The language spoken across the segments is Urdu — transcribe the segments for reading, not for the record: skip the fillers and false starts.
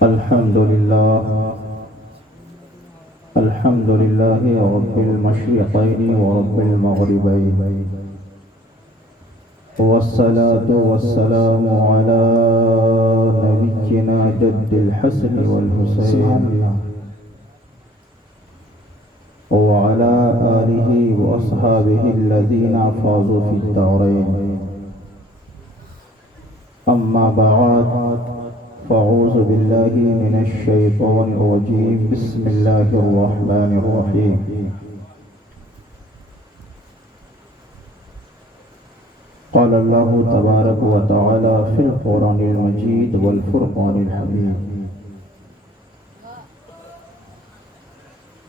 الحمد لله الحمد لله رب المشرقين ورب المغربين، والصلاة والسلام على نبينا جد الحسن والحسين وعلى آله وأصحابه الذين فازوا في الدارين. أما بعد، فأعوذ بالله من الشيطان الرجيم. بسم الله الرحمن الرحيم. قال الله تبارك وتعالى في القرآن المجيد والفرقان الحميد: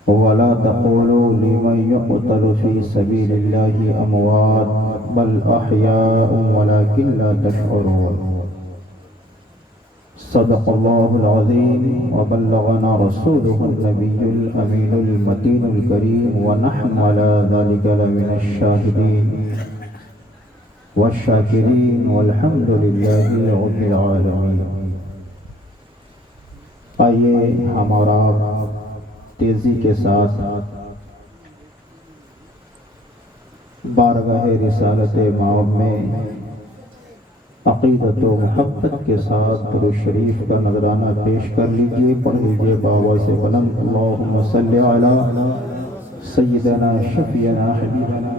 ولا تقولوا لمن يقتل في سبيل الله أموات بل أحياء ولكن لا تشعرون. صدق الله العظيم وبلغنا رسوله النبي الأمين المتين الكريم، ونحن على ذلك لمن الشاهدين والشاکرین والحمد للہ رب العالمین. آئیے ہمارا تیزی کے ساتھ بارگاہ رسالت مآب میں عقیدت و محبت کے ساتھ درود شریف کا نذرانہ پیش کر لیجئے. پڑھ لیجئے بابا سے بلند: اللہم صلی علی سیدنا شفیعنا حبیبنا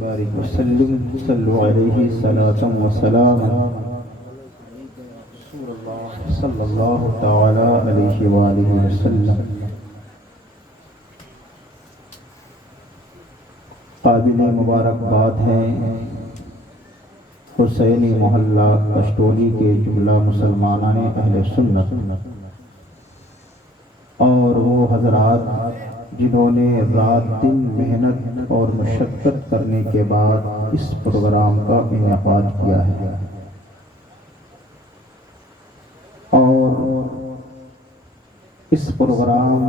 بارک وسلم. صلو علیہ صلاۃ و سلام صلی اللہ تعالی علیہ وآلہ وسلم. قابل مبارکباد ہیں حسینی محلہ کشتولی کے جملہ مسلمانان اہل سنت اور وہ حضرات جنہوں نے رات دن محنت اور مشقت کرنے کے بعد اس پروگرام کا انعقاد کیا ہے. اور اس پروگرام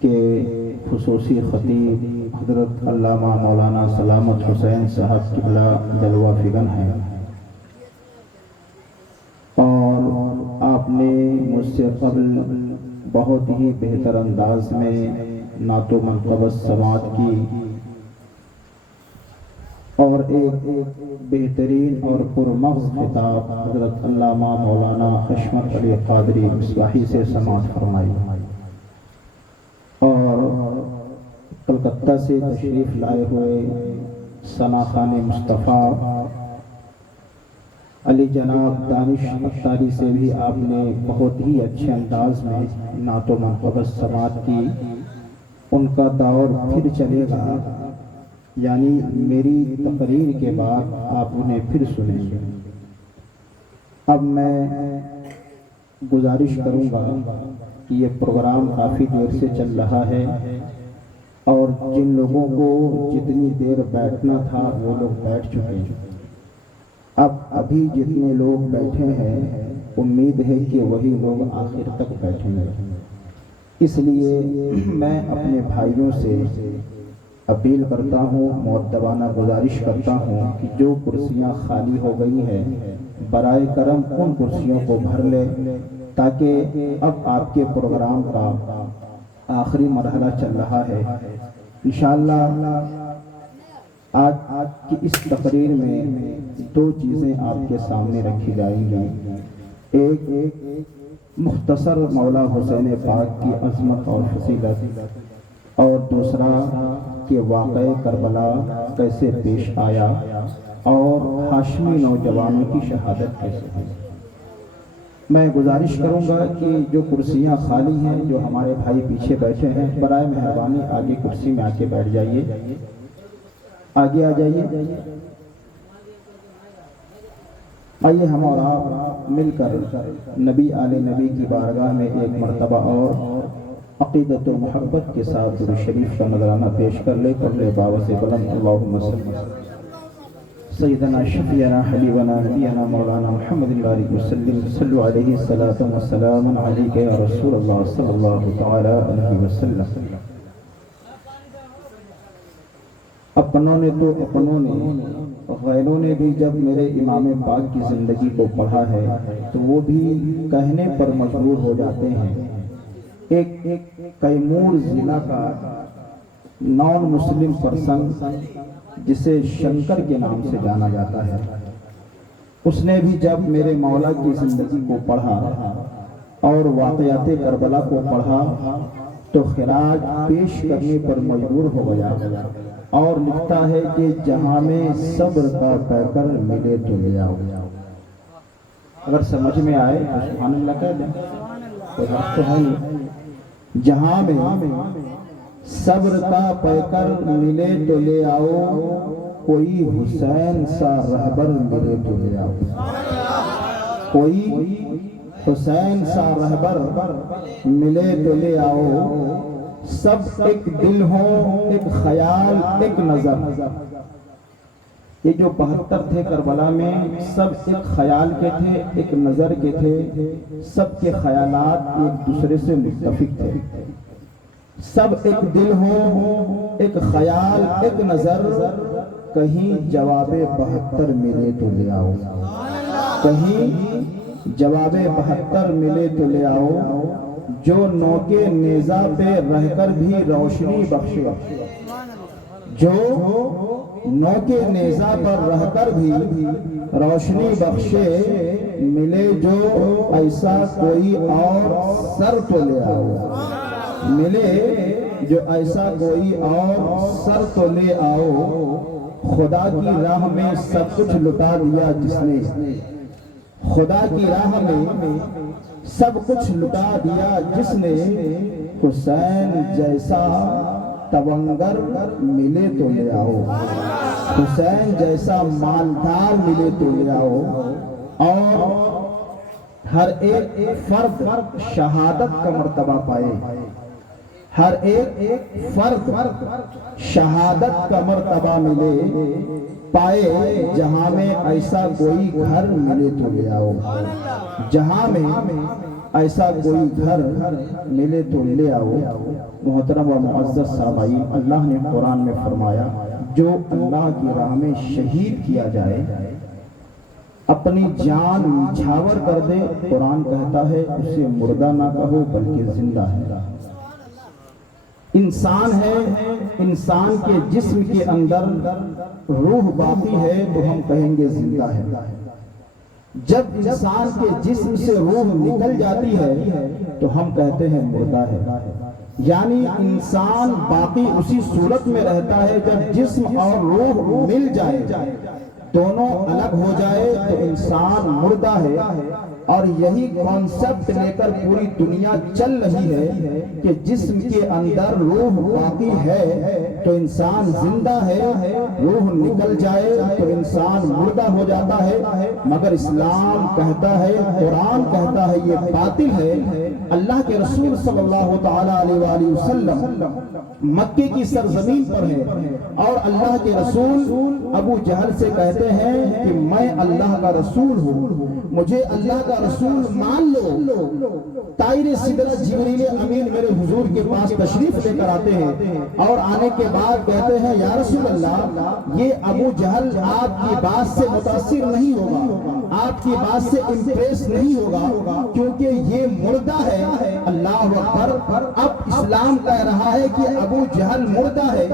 کے خصوصی خطیب حضرت علامہ مولانا سلامت حسین صاحب قبلہ جلوہ فگن ہیں، اور آپ نے مجھ سے قبل بہت ہی بہتر انداز میں نعت و منقبت سماعت کی، اور ایک بہترین اور پرمغز خطاب حضرت علامہ مولانا حشمت علی قادری مصباحی سے سماعت فرمائی، اور کلکتہ سے تشریف لائے ہوئے ثنا خان مصطفیٰ علی جناب دانش اختاری سے بھی آپ نے بہت ہی اچھے انداز میں نعت و منقبت سماعت کی. ان کا دور پھر چلے گا، یعنی میری تقریر کے بعد آپ انہیں پھر سنیں گے. اب میں گزارش کروں گا کہ یہ پروگرام کافی دیر سے چل رہا ہے، اور جن لوگوں کو جتنی دیر بیٹھنا تھا وہ لوگ بیٹھ چکے ہیں. اب ابھی جتنے لوگ بیٹھے ہیں امید ہے کہ وہی لوگ آخر تک بیٹھیں گے. اس لیے میں اپنے بھائیوں سے اپیل کرتا ہوں، مؤدبانہ گزارش کرتا ہوں کہ جو کرسیاں خالی ہو گئی ہیں برائے کرم ان کرسیوں کو بھر لیں، تاکہ اب آپ کے پروگرام کا آخری مرحلہ چل رہا ہے. انشاءاللہ آج کی اس تقریر میں دو چیزیں آپ کے سامنے رکھی جائیں گی. ایک مختصر مولا حسین پاک کی عظمت اور فضیلت، اور دوسرا کہ واقعہ کربلا کیسے پیش آیا اور ہاشمی نوجوانوں کی شہادت کیسے ہوئی. میں گزارش کروں گا کہ جو کرسیاں خالی ہیں، جو ہمارے بھائی پیچھے بیٹھے ہیں، برائے مہربانی آگے کرسی میں آ کے بیٹھ جائیے، آگے آ جائیے. آئیے ہم اور آپ مل کر نبی آل نبی کی بارگاہ میں ایک مرتبہ اور عقیدت و محبت کے ساتھ درود شریف کا نذرانہ پیش کر لے. کر لے بابا سے بلند: اللہم صلی سیدنا شفیعنا حبیبنا نبینا مولانا محمد بارک وسلم. صلو علیہ الصلاۃ والسلام علیک یا رسول اللہ صلی اللہ تعالی علیہ وسلم. اپنوں نے تو اپنوں نے غیروں نے بھی جب میرے امام پاک کی زندگی کو پڑھا ہے تو وہ بھی کہنے پر مجبور ہو جاتے ہیں۔ ایک کیمور ضلع کا نان مسلم پرسن جسے شنکر کے نام سے جانا جاتا ہے، اس نے بھی جب میرے مولا کی زندگی کو پڑھا اور واقعات کربلا کو پڑھا تو خراج پیش کرنے پر مجبور ہو گیا اور لکھتا ہے کہ جہاں میں صبر کا پیکر ملے تو لے آؤ۔ اگر سمجھ میں آئے تو سبحان اللہ کہہ دیں، کوئی حق تو ہے نہیں۔ جہاں میں صبر کا پیکر ملے تو لے آؤ، کوئی حسین سا رہبر ملے تو لے آؤ، کوئی حسین سا رہبر ملے تو لے آؤ، سب ایک دل ہو، ایک خیال، ایک نظر۔ یہ جو 72 تھے کربلا میں، سب ایک خیال کے تھے، ایک نظر کے تھے، سب کے خیالات ایک دوسرے سے متفق تھے۔ سب ایک دل ہو، ایک خیال، ایک نظر، کہیں جواب 72 ملے تو لے آؤ، کہیں جواب 72 ملے تو لے آؤ، جو نوکے نیزہ پہ رہ کر بھی روشنی بخشے، جو نوکے نیزہ پر رہ کر بھی روشنی بخشے، ملے جو ایسا کوئی اور سر تو لے آؤ، ملے جو ایسا کوئی اور سر تو لے آؤ، خدا کی راہ میں سب کچھ لٹا دیا جس نے، خدا کی راہ میں سب کچھ لٹا دیا جس نے، حسین جیسا تونگر ملے تو لے آؤ، حسین جیسا مالدار ملے تو لے آؤ، اور ہر ایک فرد شہادت کا مرتبہ پائے، ہر ایک فرد شہادت کا مرتبہ ملے پائے، جہاں میں ایسا کوئی گھر ملے تو لے آؤ، جہاں میں ایسا کوئی گھر ملے تو لے آؤ۔ محترم و معزز صحابہ، اللہ نے قرآن میں فرمایا جو اللہ کی راہ میں شہید کیا جائے، اپنی جان نچھاور کر دے، قرآن کہتا ہے اسے مردہ نہ کہو بلکہ زندہ ہے۔ انسان ہے، انسان کے جسم کے اندر روح باقی ہے تو ہم کہیں گے زندہ ہے، جب انسان کے جسم سے روح نکل جاتی ہے تو ہم کہتے ہیں مردہ ہے۔ یعنی انسان باقی اسی صورت میں رہتا ہے جب جسم اور روح مل جائے، دونوں الگ ہو جائے تو انسان مردہ ہے۔ اور یہی کانسیپٹ لے کر پوری دنیا چل رہی ہے کہ جسم کے اندر روح باقی ہے تو انسان زندہ ہے، روح نکل جائے تو انسان مردہ ہو جاتا ہے، مگر اسلام کہتا ہے، قرآن کہتا ہے یہ باطل ہے۔ اللہ کے رسول صلی اللہ تعالیٰ علیہ وآلہ وسلم مکے کی سرزمین پر ہے اور اللہ کے رسول ابو جہل سے کہتے ہیں کہ میں اللہ کا رسول ہوں، مجھے اللہ کا رسول مان لو۔ طائر سدرہ جبریل امین میرے حضور کے پاس تشریف لے کر آتے ہیں اور آنے کے بعد کہتے ہیں یا رسول اللہ، یہ ابو جہل آپ کی بات سے متاثر نہیں ہوگا، آپ کی بات سے امپریس نہیں ہوگا کیونکہ یہ مردہ ہے۔ اللہ اکبر، اب اسلام کہہ رہا ہے کہ ابو جہل مردہ ہے،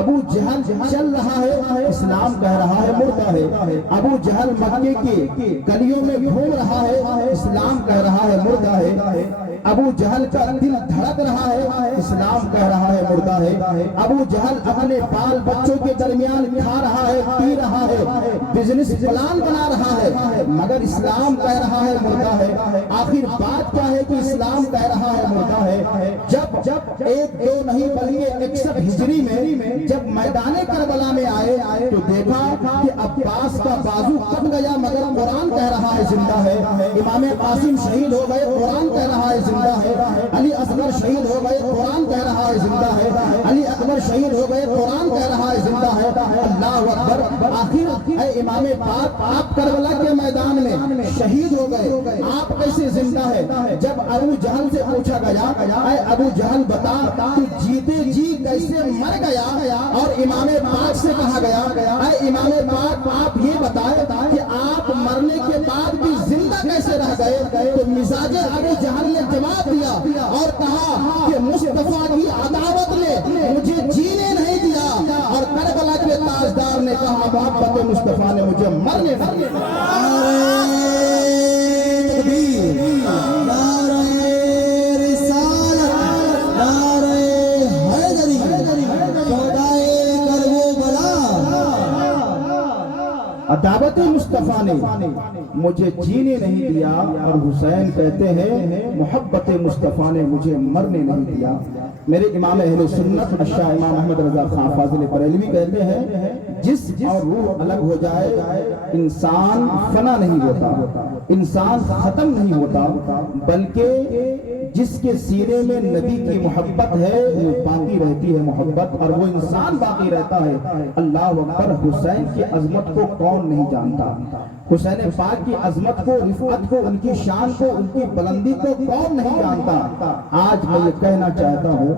ابو جہل چل رہا ہے، اسلام کہہ رہا ہے مردہ ہے۔ ابو جہل مکے کی گلیوں میں گھوم رہا ہے، اسلام کہہ رہا ہے مردہ ہے۔ ابو جہل کا دل دھڑک رہا ہے، اسلام کہہ رہا ہے مردہ ہے۔ ابو جہل اپنے بال بچوں کے درمیان کھا رہا ہے، پی رہا ہے، بزنس پلان بنا رہا ہے، مگر اسلام کہہ رہا ہے مردہ ہے۔ آخر بات کیا ہے کہ اسلام کہہ رہا ہے مردہ ہے؟ جب ایک دو نہیں بلکہ 61 ہجری میں جب میدان کربلا میں آئے تو دیکھا کہ عباس کا بازو کب گیا مگر قرآن کہہ رہا ہے زندہ ہے، امام قاسم شہید ہو گئے قرآن کہہ رہا ہے زندہ ہے، علی اصغر شہید ہو گئے قرآن کہہ رہا ہے زندہ ہے، علی اکبر شہید ہو گئے قرآن کہہ رہا ہے زندہ ہے۔ اللہ اکبر۔ آخر اے امام پاک، آپ کربلا کے میدان میں شہید ہو گئے، آپ کیسے زندہ ہے؟ جب ابو جہل سے پوچھا گیا اے ابو جہل بتا تو جیتے جی کیسے مر گیا، اور امام پاک سے کہا گیا اے امام پاک آپ یہ بتائے کہ آپ مرنے کے بعد بھی زندہ کیسے رہ گئے؟ تو مزاج ابو جہل نے جواب دیا اور کہا کہ مصطفیٰ کی عداوت نے مجھے جینے نہیں دیا، اور کربلا کے تاجدار نے کہا محبت مصطفیٰ نے مجھے مرنے نہیں دیا۔ عداوت مصطفیٰ نے مجھے جینے نہیں دیا، اور حسین کہتے ہیں محبت مصطفیٰ نے مجھے مرنے نہیں دیا۔ میرے امام اہل سنت الشاہ امام احمد رضا خان فاضل بریلوی کہتے ہیں جسم اور روح الگ ہو جائے انسان فنا نہیں ہوتا، انسان ختم نہیں ہوتا، بلکہ جس کے سینے میں نبی کی محبت ہے وہ باقی رہتی ہے محبت، اور وہ انسان باقی رہتا ہے۔ اللہ اکبر۔ حسین کی عظمت کو کون نہیں جانتا؟ حسین پاک کی عظمت کو، رفعت کو، ان کی شان کو، ان کی بلندی کو کون نہیں جانتا؟ آج میں یہ کہنا چاہتا ہوں،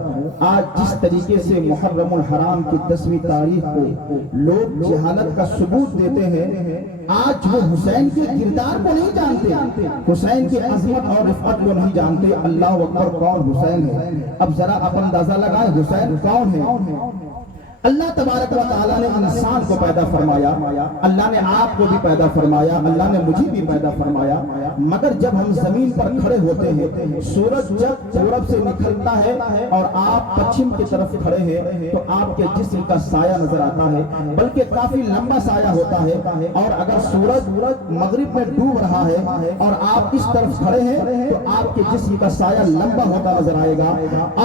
آج جس طریقے سے محرم الحرام کی 10ویں تاریخ کو لوگ جہالت کا ثبوت دیتے ہیں، آج وہ حسین کے کردار کو نہیں جانتے، حسین کی عظمت اور رفعت کو نہیں جانتے۔ اللہ اکبر۔ کون حسین ہے؟ اب ذرا آپ اندازہ لگائیں حسین کون ہے؟ اللہ تبارک و تعالیٰ نے انسان کو پیدا فرمایا، اللہ نے آپ کو بھی پیدا فرمایا، اللہ نے مجھے بھی پیدا فرمایا، مگر جب ہم زمین پر کھڑے ہوتے ہیں، سورج جب پورب سے نکلتا ہے اور آپ پچھم کی طرف کھڑے ہیں تو آپ کے جسم کا سایہ نظر آتا ہے، بلکہ کافی لمبا سایہ ہوتا ہے، اور اگر سورج مغرب میں ڈوب رہا ہے اور آپ اس طرف کھڑے ہیں تو آپ کے جسم کا سایہ لمبا ہوتا نظر آئے گا،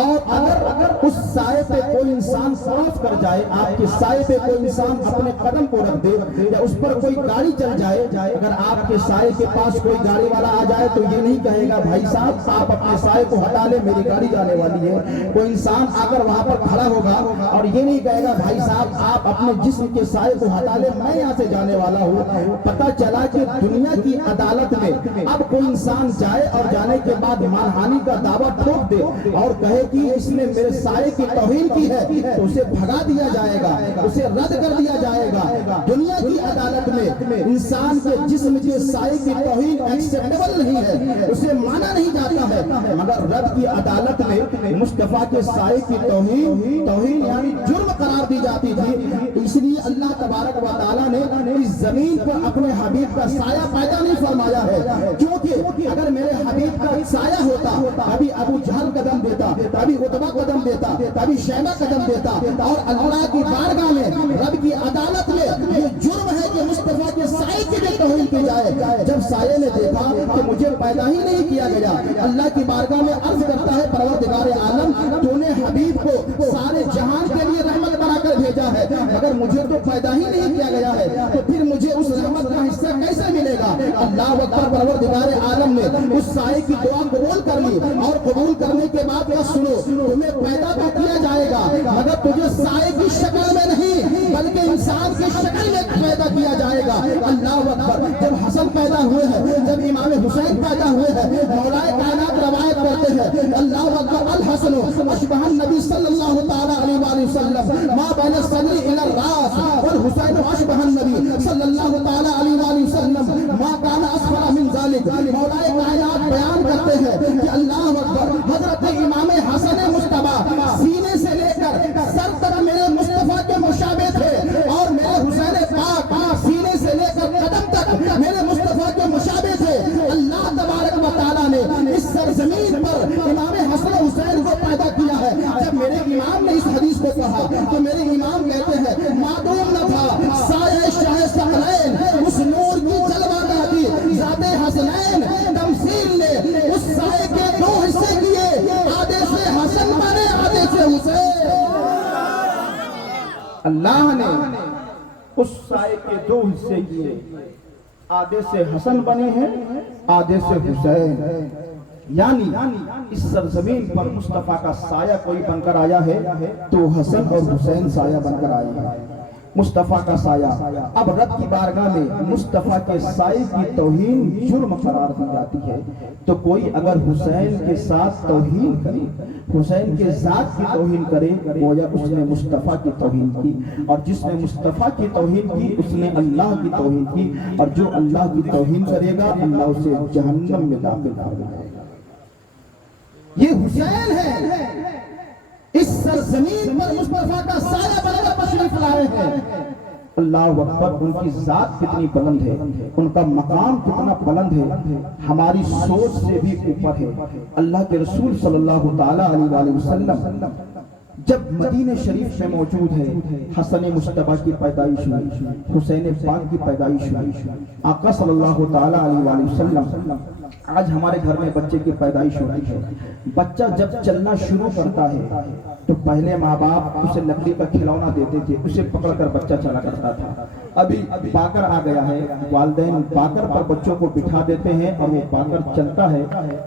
اور اگر اس سائے پہ کوئی انسان کراس کر جائے، آپ کے سائے پہ کوئی انسان اپنے قدم کو رکھ دے یا اس پر کوئی گاڑی چل جائے، اگر آپ کے سائے کے پاس کوئی گاڑی والا آ جائے تو یہ نہیں کہے گا بھائی صاحب آپ اپنے سائے کو ہٹا لیں میری گاڑی جانے والی ہے۔ کوئی انسان آ کر وہاں پر کھڑا ہوگا اور یہ نہیں کہے گا بھائی صاحب آپ اپنے جسم کے سائے کو ہٹا لیں میں یہاں سے جانے والا ہوں۔ پتہ چلا کہ دنیا کی عدالت میں اب کوئی انسان جائے اور جانے کے بعد مانہانی کا دعویٰ ٹھوک دے اور کہے کہ اس نے میرے سائے کی توہین کی ہے تو اسے بھگا دیا جائے گا، اسے رد کر دیا جائے گا۔ دنیا کی عدالت میں انسان کے جسم کے سائے کی توہین ایکسیپٹیبل نہیں ہے، اسے مانا نہیں جاتا ہے، مگر رب کی عدالت میں مصطفیٰ کے سائے کی توہین یعنی جرم قرار دی جاتی تھی۔ اس لیے اللہ تبارک و تعالیٰ نے اس زمین پر اپنے حبیب کا سایہ پیدا نہیں فرمایا ہے، کیونکہ اگر میرے حبیب کا سایہ ہوتا کبھی ابو جہل قدم دیتا، کبھی عتبہ قدم دیتا، کبھی شیبہ قدم دیتا، اور اللہ کی بارگاہ میں رب کی عدالت میں یہ جرم ہے کہ مصطفیٰ کے سائے کی بھی توہین کی جائے۔ جب سائے نے دیکھا کہ مجھے پیدا ہی نہیں کیا گیا، اللہ کی بارگاہ میں عرض کرتا ہے پروردگار عالم تو نے حبیب کو سارے جہان کے لیے رحمت بنا کر بھیجا ہے، مگر مجھے تو پیدا ہی نہیں کیا گیا ہے، تو پھر مجھے اس رحمت کا حصہ کیسے ملے گا؟ اللہ اکبر۔ پروردگار عالم نے اس سائے کی دعا قبول کر لی، اور قبول کرنے کے بعد بس سنو تمہیں پیدا تو کیا جائے گا مگر تجھے سائے کی شکل میں نہیں بلکہ انسان کی شکل میں پیدا کیا جائے گا۔ اللہ اکبر۔ جب حسن پیدا ہوئے ہیں، جب امام حسین پیدا ہوئے ہیں، مولا کائنات روایت کرتے ہیں اللہ اکبر الحسن اشبہ النبی صلی اللہ تعالی علیہ وآلہ وسلم ما بین الصدر الی الراس والحسین اشبہ النبی صلی اللہ تعالی علیہ وآلہ وسلم ما کان اسفل من ذلک۔ مولا کائنات بیان کرتے ہیں کہ اللہ اکبر حضرت امام حسن مجتبی سینے سے لے کر سر تک میرے مصطفیٰ کے مشابہ تھے، اور میرے حسین پاک سینے سے لے کر قدم تک میرے مصطفیٰ کے مشابہ تھے۔ اللہ تبارک و تعالیٰ نے اس سرزمین پر امام حسن حسین کو پیدا کیا ہے۔ جب میرے امام نے اس حدیث کو پڑھا تو میرے امام کہتے ہیں معلوم نہ تھا سایہ شاہ ثقلین اس نور کی جلوہ گاہی ذات حسنین تمثیل نے اس سائے کے دو حصے کیے، آدھے سے حسن بنے آدھے سے حسین۔ اللہ نے اس سائے کے دو حصے کیے، آدھے سے حسن بنے ہیں آدھے سے حسین، یعنی اس سرزمین پر مصطفیٰ کا سایہ کوئی بن کر آیا ہے تو حسن اور حسین سایہ بن کر آئے ہیں، مصطفیٰ کا سایہ۔ اب رب کی بارگاہ میں مصطفیٰ کے سائے کی توہین جرم قرار دی جاتی ہے، تو کوئی اگر حسین کے ساتھ توہین کرے، حسین کے ذات کی توہین کرے، گویا اس نے مصطفیٰ کی توہین کی، اور جس نے مصطفیٰ کی توہین کی اس نے اللہ کی توہین کی، اور جو اللہ کی توہین کرے گا اللہ اسے جہنم میں داخل کر دے گا۔ یہ حسین ہے، اس سرزمین پر مصطفیٰ کا سایہ بن کر تشریف لائے ہیں۔ اللہ اکبر، ان کی ذات کتنی بلند ہے، ان کا مقام کتنا بلند ہے، ہماری سوچ سے بھی اوپر ہے۔ اللہ کے رسول صلی اللہ تعالیٰ علیہ وآلہ وسلم جب مدینہ شریف میں موجود ہے، حسن مجتبیٰ کی پیدائش ہوئی، حسین پاک کی پیدائش ہوئی، آقا صلی اللہ تعالیٰ علیہ وآلہ وسلم، آج ہمارے گھر میں بچے کی پیدائش ہوتی ہے، بچہ جب چلنا شروع کرتا ہے تو پہلے ماں باپ اسے لکڑی کا کھلونا دیتے تھے، اسے پکڑ کر بچہ چلا کرتا تھا۔ ابھی پاکر آ گیا ہے، والدین پاکر پر بچوں کو بٹھا دیتے ہیں اور وہ پاکر چلتا ہے،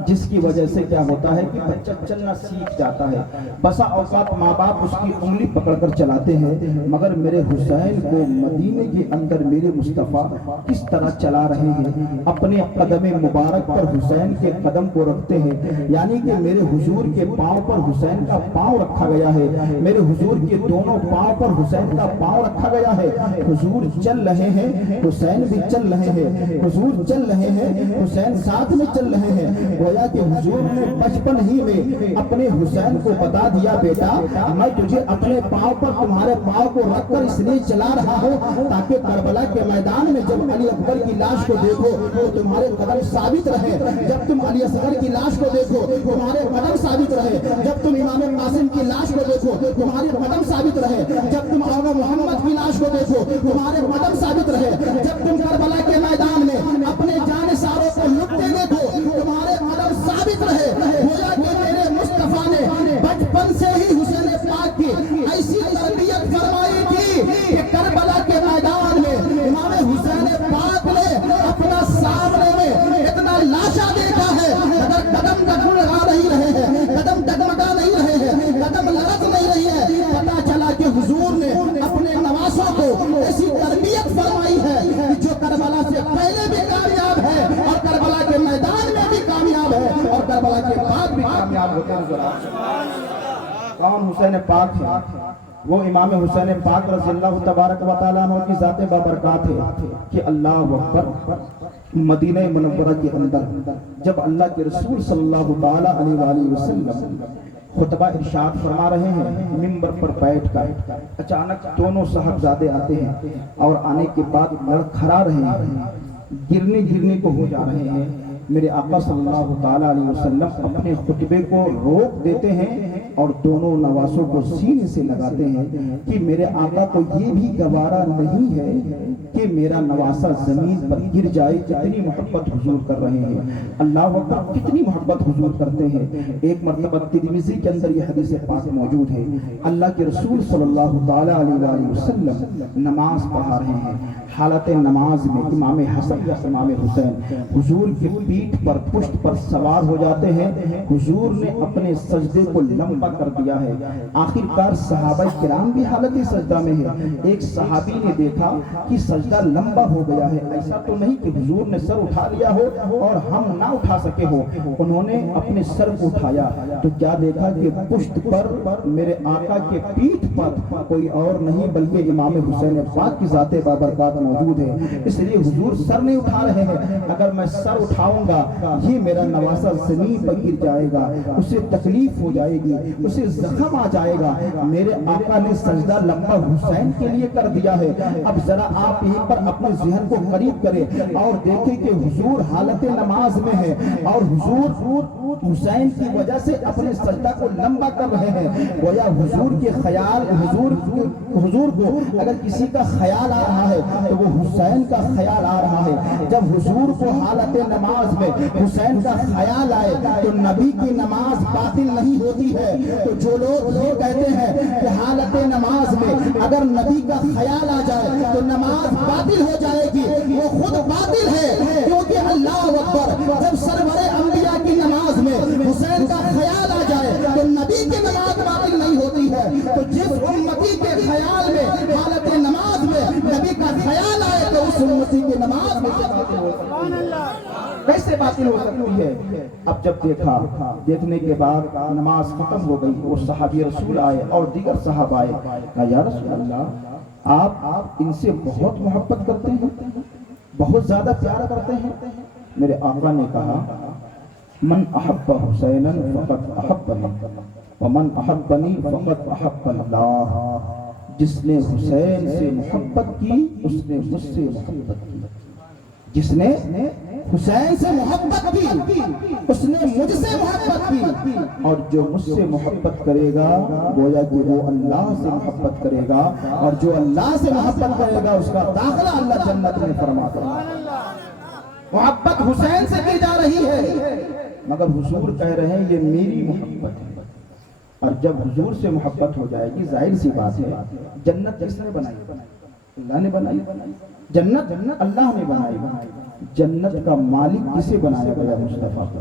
جس کی وجہ سے کیا ہوتا ہے کہ بچہ چلنا سیکھ جاتا ہے۔ بسا اوقات ماں باپ اس کی انگلی پکڑ کر چلاتے ہیں، مگر میرے حسین کو مدینے کے اندر میرے مصطفیٰ کس طرح چلا رہے ہیں، اپنے قدم مبارک پر حسین کے قدم کو رکھتے ہیں، یعنی کہ میرے حضور کے پاؤں پر حسین کا پاؤں رکھا گیا ہے، میرے حضور کے دونوں پاؤں پر حسین کا پاؤں رکھا گیا ہے۔ حضور چل رہے ہیں، حسین بھی چل رہے ہیں، حضور چل رہے ہیں، حسین ساتھ میں چل رہے ہیں۔ گویا کہ حضور نے بچپن ہی میں اپنے حسین کو بتا دیا، بیٹا میں تجھے اپنے پاؤں پر تمہارے پاؤں کو رکھ کر اس لیے چلا رہا ہوں تاکہ کربلا کے میدان میں جب علی اکبر کی لاش کو دیکھو تو تمہارے قدم ثابت رہے، جب تم علی اصغر کی لاش کو دیکھو تمہارے قدم ثابت رہے، جب تم امام قاسم کی لاش کو دیکھو تمہارے قدم ثابت رہے، جب تم آقا محمد کی لاش کو دیکھو تمہارے قدم ثابت رہے، جب تم کربلا کے میدان میں اپنے جانثاروں کو لٹتے دیکھو تمہارے قدم ثابت رہے۔ گویا کہ میرے مصطفیٰ نے بچپن سے ہی حسین پاک کی ایسی تربیت فرمائی تھی کہ کربلا کے میدان میں امام حسین پاک نے اپنا سامنے میں اتنا لاشا دیکھا ہے، مگر قدم ڈگمگا نہیں رہے ہیں، قدم ڈگمگا نہیں رہے ہیں، قدم لرز نہیں رہی ہے۔ پتا چلا کہ حضور نے اپنے نواسوں کو ایسی تربیت فرمائی ہے کہ جو کربلا سے پہلے بھی کامیاب ہے اور کربلا کے میدان میں بھی کامیاب ہے اور کربلا کے بعد بھی کامیاب ہوتے ہیں۔ کون حسین پاک ہے؟ وہ امام حسین پاک رضی اللہ تبارک و تعالیٰ عنہ کی ذات بابرکات ہے کہ اللہ اکبر، مدینہ منورہ کے اندر جب اللہ کے رسول صلی اللہ تعالیٰ علیہ وآلہ وسلم خطبہ ارشاد فرما رہے ہیں، منبر پر بیٹھ کر اچانک دونوں صاحبزادے آتے ہیں اور آنے کے بعد لڑکھڑا رہے ہیں، گرنے کو ہو جا رہے ہیں۔ میرے آقا صلی اللہ تعالیٰ علیہ وسلم اپنے خطبے کو روک دیتے ہیں اور دونوں نواسوں کو سینے سے لگاتے ہیں کہ میرے آقا کو یہ بھی گوارا نہیں ہے کہ میرا نواسہ زمین پر گر جائے۔ کتنی محبت حضور کر رہے ہیں، اللہ اکبر، کتنی محبت حضور کرتے ہیں۔ ایک مرتبہ ترمذی کے اندر یہ حدیث پاک موجود ہے، اللہ کے رسول صلی اللہ تعالیٰ علیہ وآلہ وسلم نماز پڑھا رہے ہیں، حالت نماز میں امام حسن یا امام حسین حضور کی پیٹھ پر پشت پر سوار ہو جاتے ہیں۔ حضور نے اپنے سجدے کو لمبا کر دیا ہے، آخر کار صحابہ کرام بھی حالت سجدہ میں ہے۔ ایک صحابی نے دیکھا کہ سجدہ لمبا ہو گیا ہے، ایسا تو نہیں کہ حضور نے سر اٹھا لیا ہو اور ہم نہ اٹھا سکے ہو، انہوں نے اپنے سر کو اٹھایا تو کیا دیکھا کہ پشت پر میرے آقا کے پیٹھ پر کوئی اور نہیں بلکہ امام حسین پاک کی ذات بابرکات موجود ہے۔ اس لیے حضور سر نہیں اٹھا رہے ہیں، اگر میں سر اٹھاؤں گا یہ میرا نواسہ زمین پر گر جائے گا، اسے تکلیف ہو جائے گی، اسے زخم آ جائے گا۔ میرے آقا نے سجدہ لمبا حسین کے لیے کر دیا ہے۔ اب ذرا آپ یہیں پر اپنے ذہن کو قریب کریں اور دیکھیں کہ حضور حالت نماز میں ہے اور حضور حسین کی وجہ سے اپنے سجدہ کو لمبا کر رہے ہیں۔ گویا حضور کے خیال، حضور کو اگر کسی کا خیال آ رہا ہے تو وہ حسین کا خیال آ رہا ہے۔ جب حضور کو حالت نماز میں حسین کا خیال آئے تو نبی کی نماز باطل نہیں ہوتی ہے۔ تو جو لوگ یہ کہتے ہیں کہ حالت نماز میں اگر نبی کا خیال آ جائے تو نماز باطل ہو جائے گی وہ خود باطل ہے، کیونکہ اللہ اکبر جب سرور انبیاء کی نماز میں حسین کا خیال آ جائے تو نبی کی نماز باطل نہیں ہوتی ہے، تو جس امتی کے خیال میں حالت نماز میں نبی کا خیال آئے تو اس امتی کی نماز میں باطل ہو سکتی ہے، کیسے باطل ہو سکتی ہے؟ اب جب دیکھنے کے بعد نماز ختم ہو گئی، وہ صحابی رسول آئے اور دیگر صحابہ آئے، کہا یا رسول اللہ آپ ان سے بہت محبت کرتے ہیں، بہت زیادہ پیار کرتے ہیں؟ میرے آقا نے کہا من احب حسینا فقد احبنی ومن احبنی فقد احب اللہ، جس نے حسین سے محبت کی اس نے مجھ سے محبت کی، جس نے حسین سے محبت کی اس نے مجھ سے محبت کی، اور جو مجھ سے محبت کرے گا گویا کہ وہ اللہ سے محبت کرے گا، اور جو اللہ سے محبت کرے گا اس کا داخلہ اللہ جنت میں فرماتا ہے۔ محبت حسین سے کی جا رہی ہے، مگر حضور کہہ رہے ہیں یہ میری محبت ہے، اور جب حضور سے محبت ہو جائے گی ظاہر سی بات ہے جنت کس نے بنائی؟ اللہ نے بنائی، جنت اللہ نے بنائی، جنت کا مالک کسے بنایا گیا؟ مصطفیٰ کو۔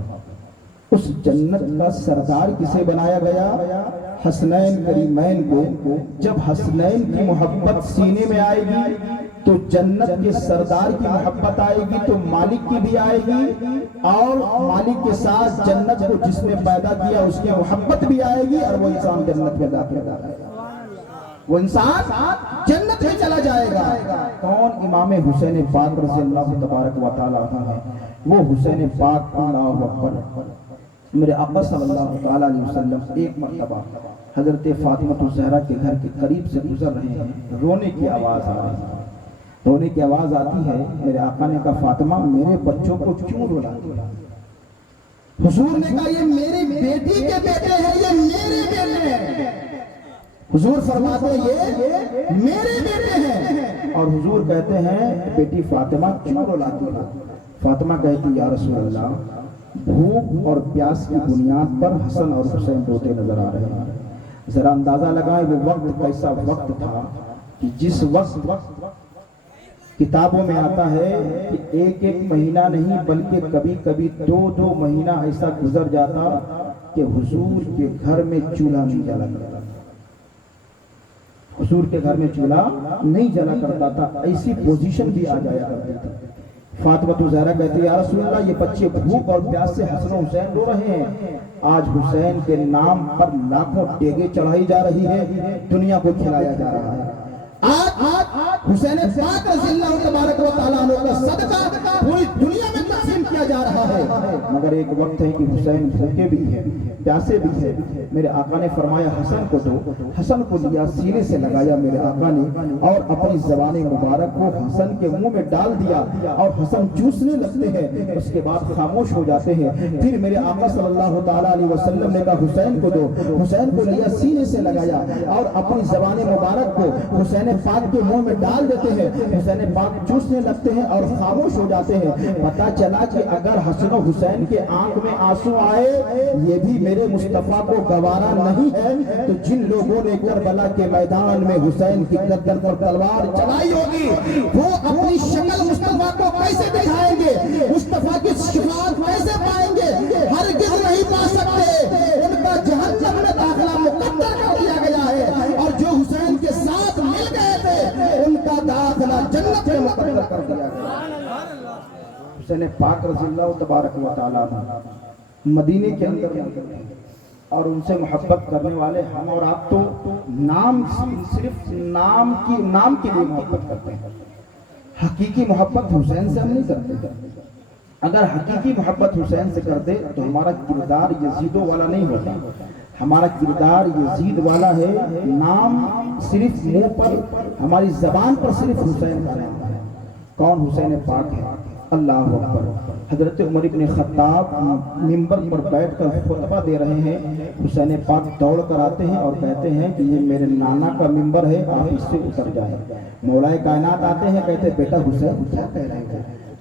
اس جنت کا سردار کسے بنایا گیا؟ حسنین کریمین کو۔ جب حسنین کی محبت سینے میں آئے گی تو جنت کے سردار کی محبت آئے گی تو مالک کی بھی آئے گی، اور مالک کے ساتھ جنت کو جس نے پیدا کیا اس کی محبت بھی آئے گی، اور وہ انسان جنت میں داخل ہو جائے گا، وہ انسان جنت میں چلا جائے گا۔ کون؟ امام حسین پاک رضی اللہ تبارک و تعالیٰ عنہ ہے، وہ حسین پاک، اللہ اکبر۔ میرے آقا صلی اللہ تعالیٰ علیہ وسلم ایک مرتبہ حضرت فاطمہ الزہرا کے گھر کے قریب سے گزر رہے ہیں، رونے کی آواز آ رہی ہے، رونے کی آواز آتی ہے۔ میرے آقا نے کہا فاطمہ میرے بچوں کو کیوں رلاتی ہے؟ حضور نے کہا یہ میری بیٹی کے بیٹے ہیں، یہ میرے بیٹے ہیں۔ حضور فرماتے ہیں یہ میرے بیٹے ہیں، اور حضور کہتے ہیں بیٹی فاطمہ کیوں رلاتی ہے؟ فاطمہ کہتی یا رسول اللہ بھوک اور پیاس کی بنیاد پر حسن اور حسین روتے نظر آ رہے ہیں۔ ذرا اندازہ لگائیں وہ وقت کیسا وقت تھا کہ جس وقت کتابوں میں آتا ہے کہ ایک ایک مہینہ نہیں بلکہ کبھی کبھی دو مہینہ ایسا گزر جاتا کہ حضور کے گھر میں چولہا نہیں جلا کرتا، حضور کے گھر میں چولہا نہیں جلا کرتا تھا، ایسی پوزیشن بھی آ جایا کرتی تھی۔ فاطمہ الزہرا کہتی ہے یا رسول اللہ یہ بچے بھوک اور پیاس سے حسن و حسین رو رہے ہیں، آج حسین کے نام پر لاکھوں ڈیگیں چڑھائی جا رہی ہے، دنیا کو کھلایا جا رہا ہے۔ آج حسین پاک رضی اللہ تبارک و تعالیٰ عنہ کا صدقہ پوری دنیا میں تقسیم کیا جا رہا ہے، مگر ایک وقت ہے کہ حسین بھوکے بھی ہیں، پیاسے بھی ہیں۔ میرے آقا نے فرمایا حسن کو دو، حسن کو لیا، سینے سے لگایا میرے آقا نے، اور اپنی زبان مبارک کو حسن کے منہ میں ڈال دیا، اور حسن چوسنے لگتے ہیں، اس کے بعد خاموش ہو جاتے ہیں۔ پھر میرے آقا صلی اللہ تعالیٰ علیہ وسلم نے کہا حسین کو دو، حسین کو لیا، سینے سے لگایا، اور اپنی زبان مبارک کو حسین پاک کے منہ میں ڈال دیتے ہیں، حسین پاک چوسنے لگتے ہیں اور خاموش ہو جاتے ہیں۔ پتہ چلا کہ اگر حسن و حسین کے آنکھ میں آنسو آئے یہ بھی میرے مصطفیٰ کو گوارا نہیں ہے، تو جن لوگوں نے کربلا کے میدان میں حسین کی گردن پر تلوار چلائی ہوگی وہ اپنی شکل مصطفیٰ کو کیسے دکھائیں گے، مصطفیٰ کی شفاعت کیسے پائیں گے؟ ہرگز نہیں پا سکتے، ان کا جہنم میں داخلہ مقدر کر دیا گیا ہے، اور جو حسین کے ساتھ مل گئے تھے ان کا داخلہ جنت میں مقدر کر دیا گیا۔ حسین پاک رضی اللہ تبارک و تعالیٰ مدینے کے اندر، اور ان سے محبت کرنے والے ہم اور آپ تو صرف نام کے لیے محبت کرتے ہیں، حقیقی محبت حسین سے ہم نہیں کرتے۔ اگر حقیقی محبت حسین سے کرتے تو ہمارا کردار یزیدوں والا نہیں ہوتا، ہمارا کردار یزید والا ہے، نام صرف منہ پر، ہماری زبان پر صرف حسین کا نام ہے۔ کون حسین پاک ہے؟ اللہ اکبر۔ حضرت عمر ابن خطاب منبر پر بیٹھ کر خطبہ دے رہے ہیں، حسین پاک دوڑ کر آتے ہیں اور کہتے ہیں کہ یہ میرے نانا کا منبر ہے، آپ اس سے اتر جائیں۔ مولا کائنات آتے ہیں، کہتے ہیں بیٹا حسین کیا کہہ رہے ہیں؟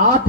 8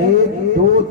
1-2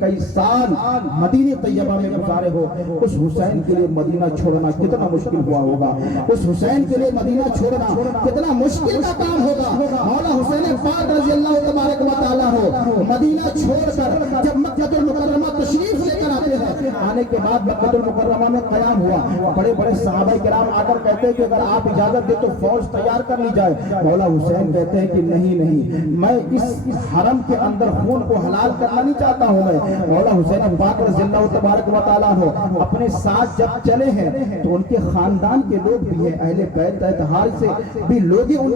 کئی سال مدینہ طیبہ میں گزارے ہو، اس حسین کے لیے مدینہ چھوڑنا کتنا مشکل ہوا ہوگا، اس حسین کے لیے مدینہ چھوڑنا کتنا مشکل کا کام ہوگا۔ مولا حسین پاک رضی اللہ تبارک و تعالیٰ ہو مدینہ چھوڑ کر جب مکہ المکرمہ تشریف لے کر آتے ہیں، آنے کے بعد مکہ المکرمہ میں قیام ہوا، بڑے بڑے صحابہ کرام آ کر کہتے ہیں کہ اگر آپ اجازت دے تو فوج تیار کر لی جائے۔ مولا حسین کہتے ہیں کہ نہیں، میں اس حرم کے اندر خون کو حلال کرنا نہیں چاہتا ہوں۔ میں مولا حسین پاک رضی اللہ تبارک و تعالیٰ ہو اپنے ساتھ جب چلے ہیں تو ان کے خاندان کے لوگ بھی ہیں، اہل بیت اطہار سے بھی لوگ ان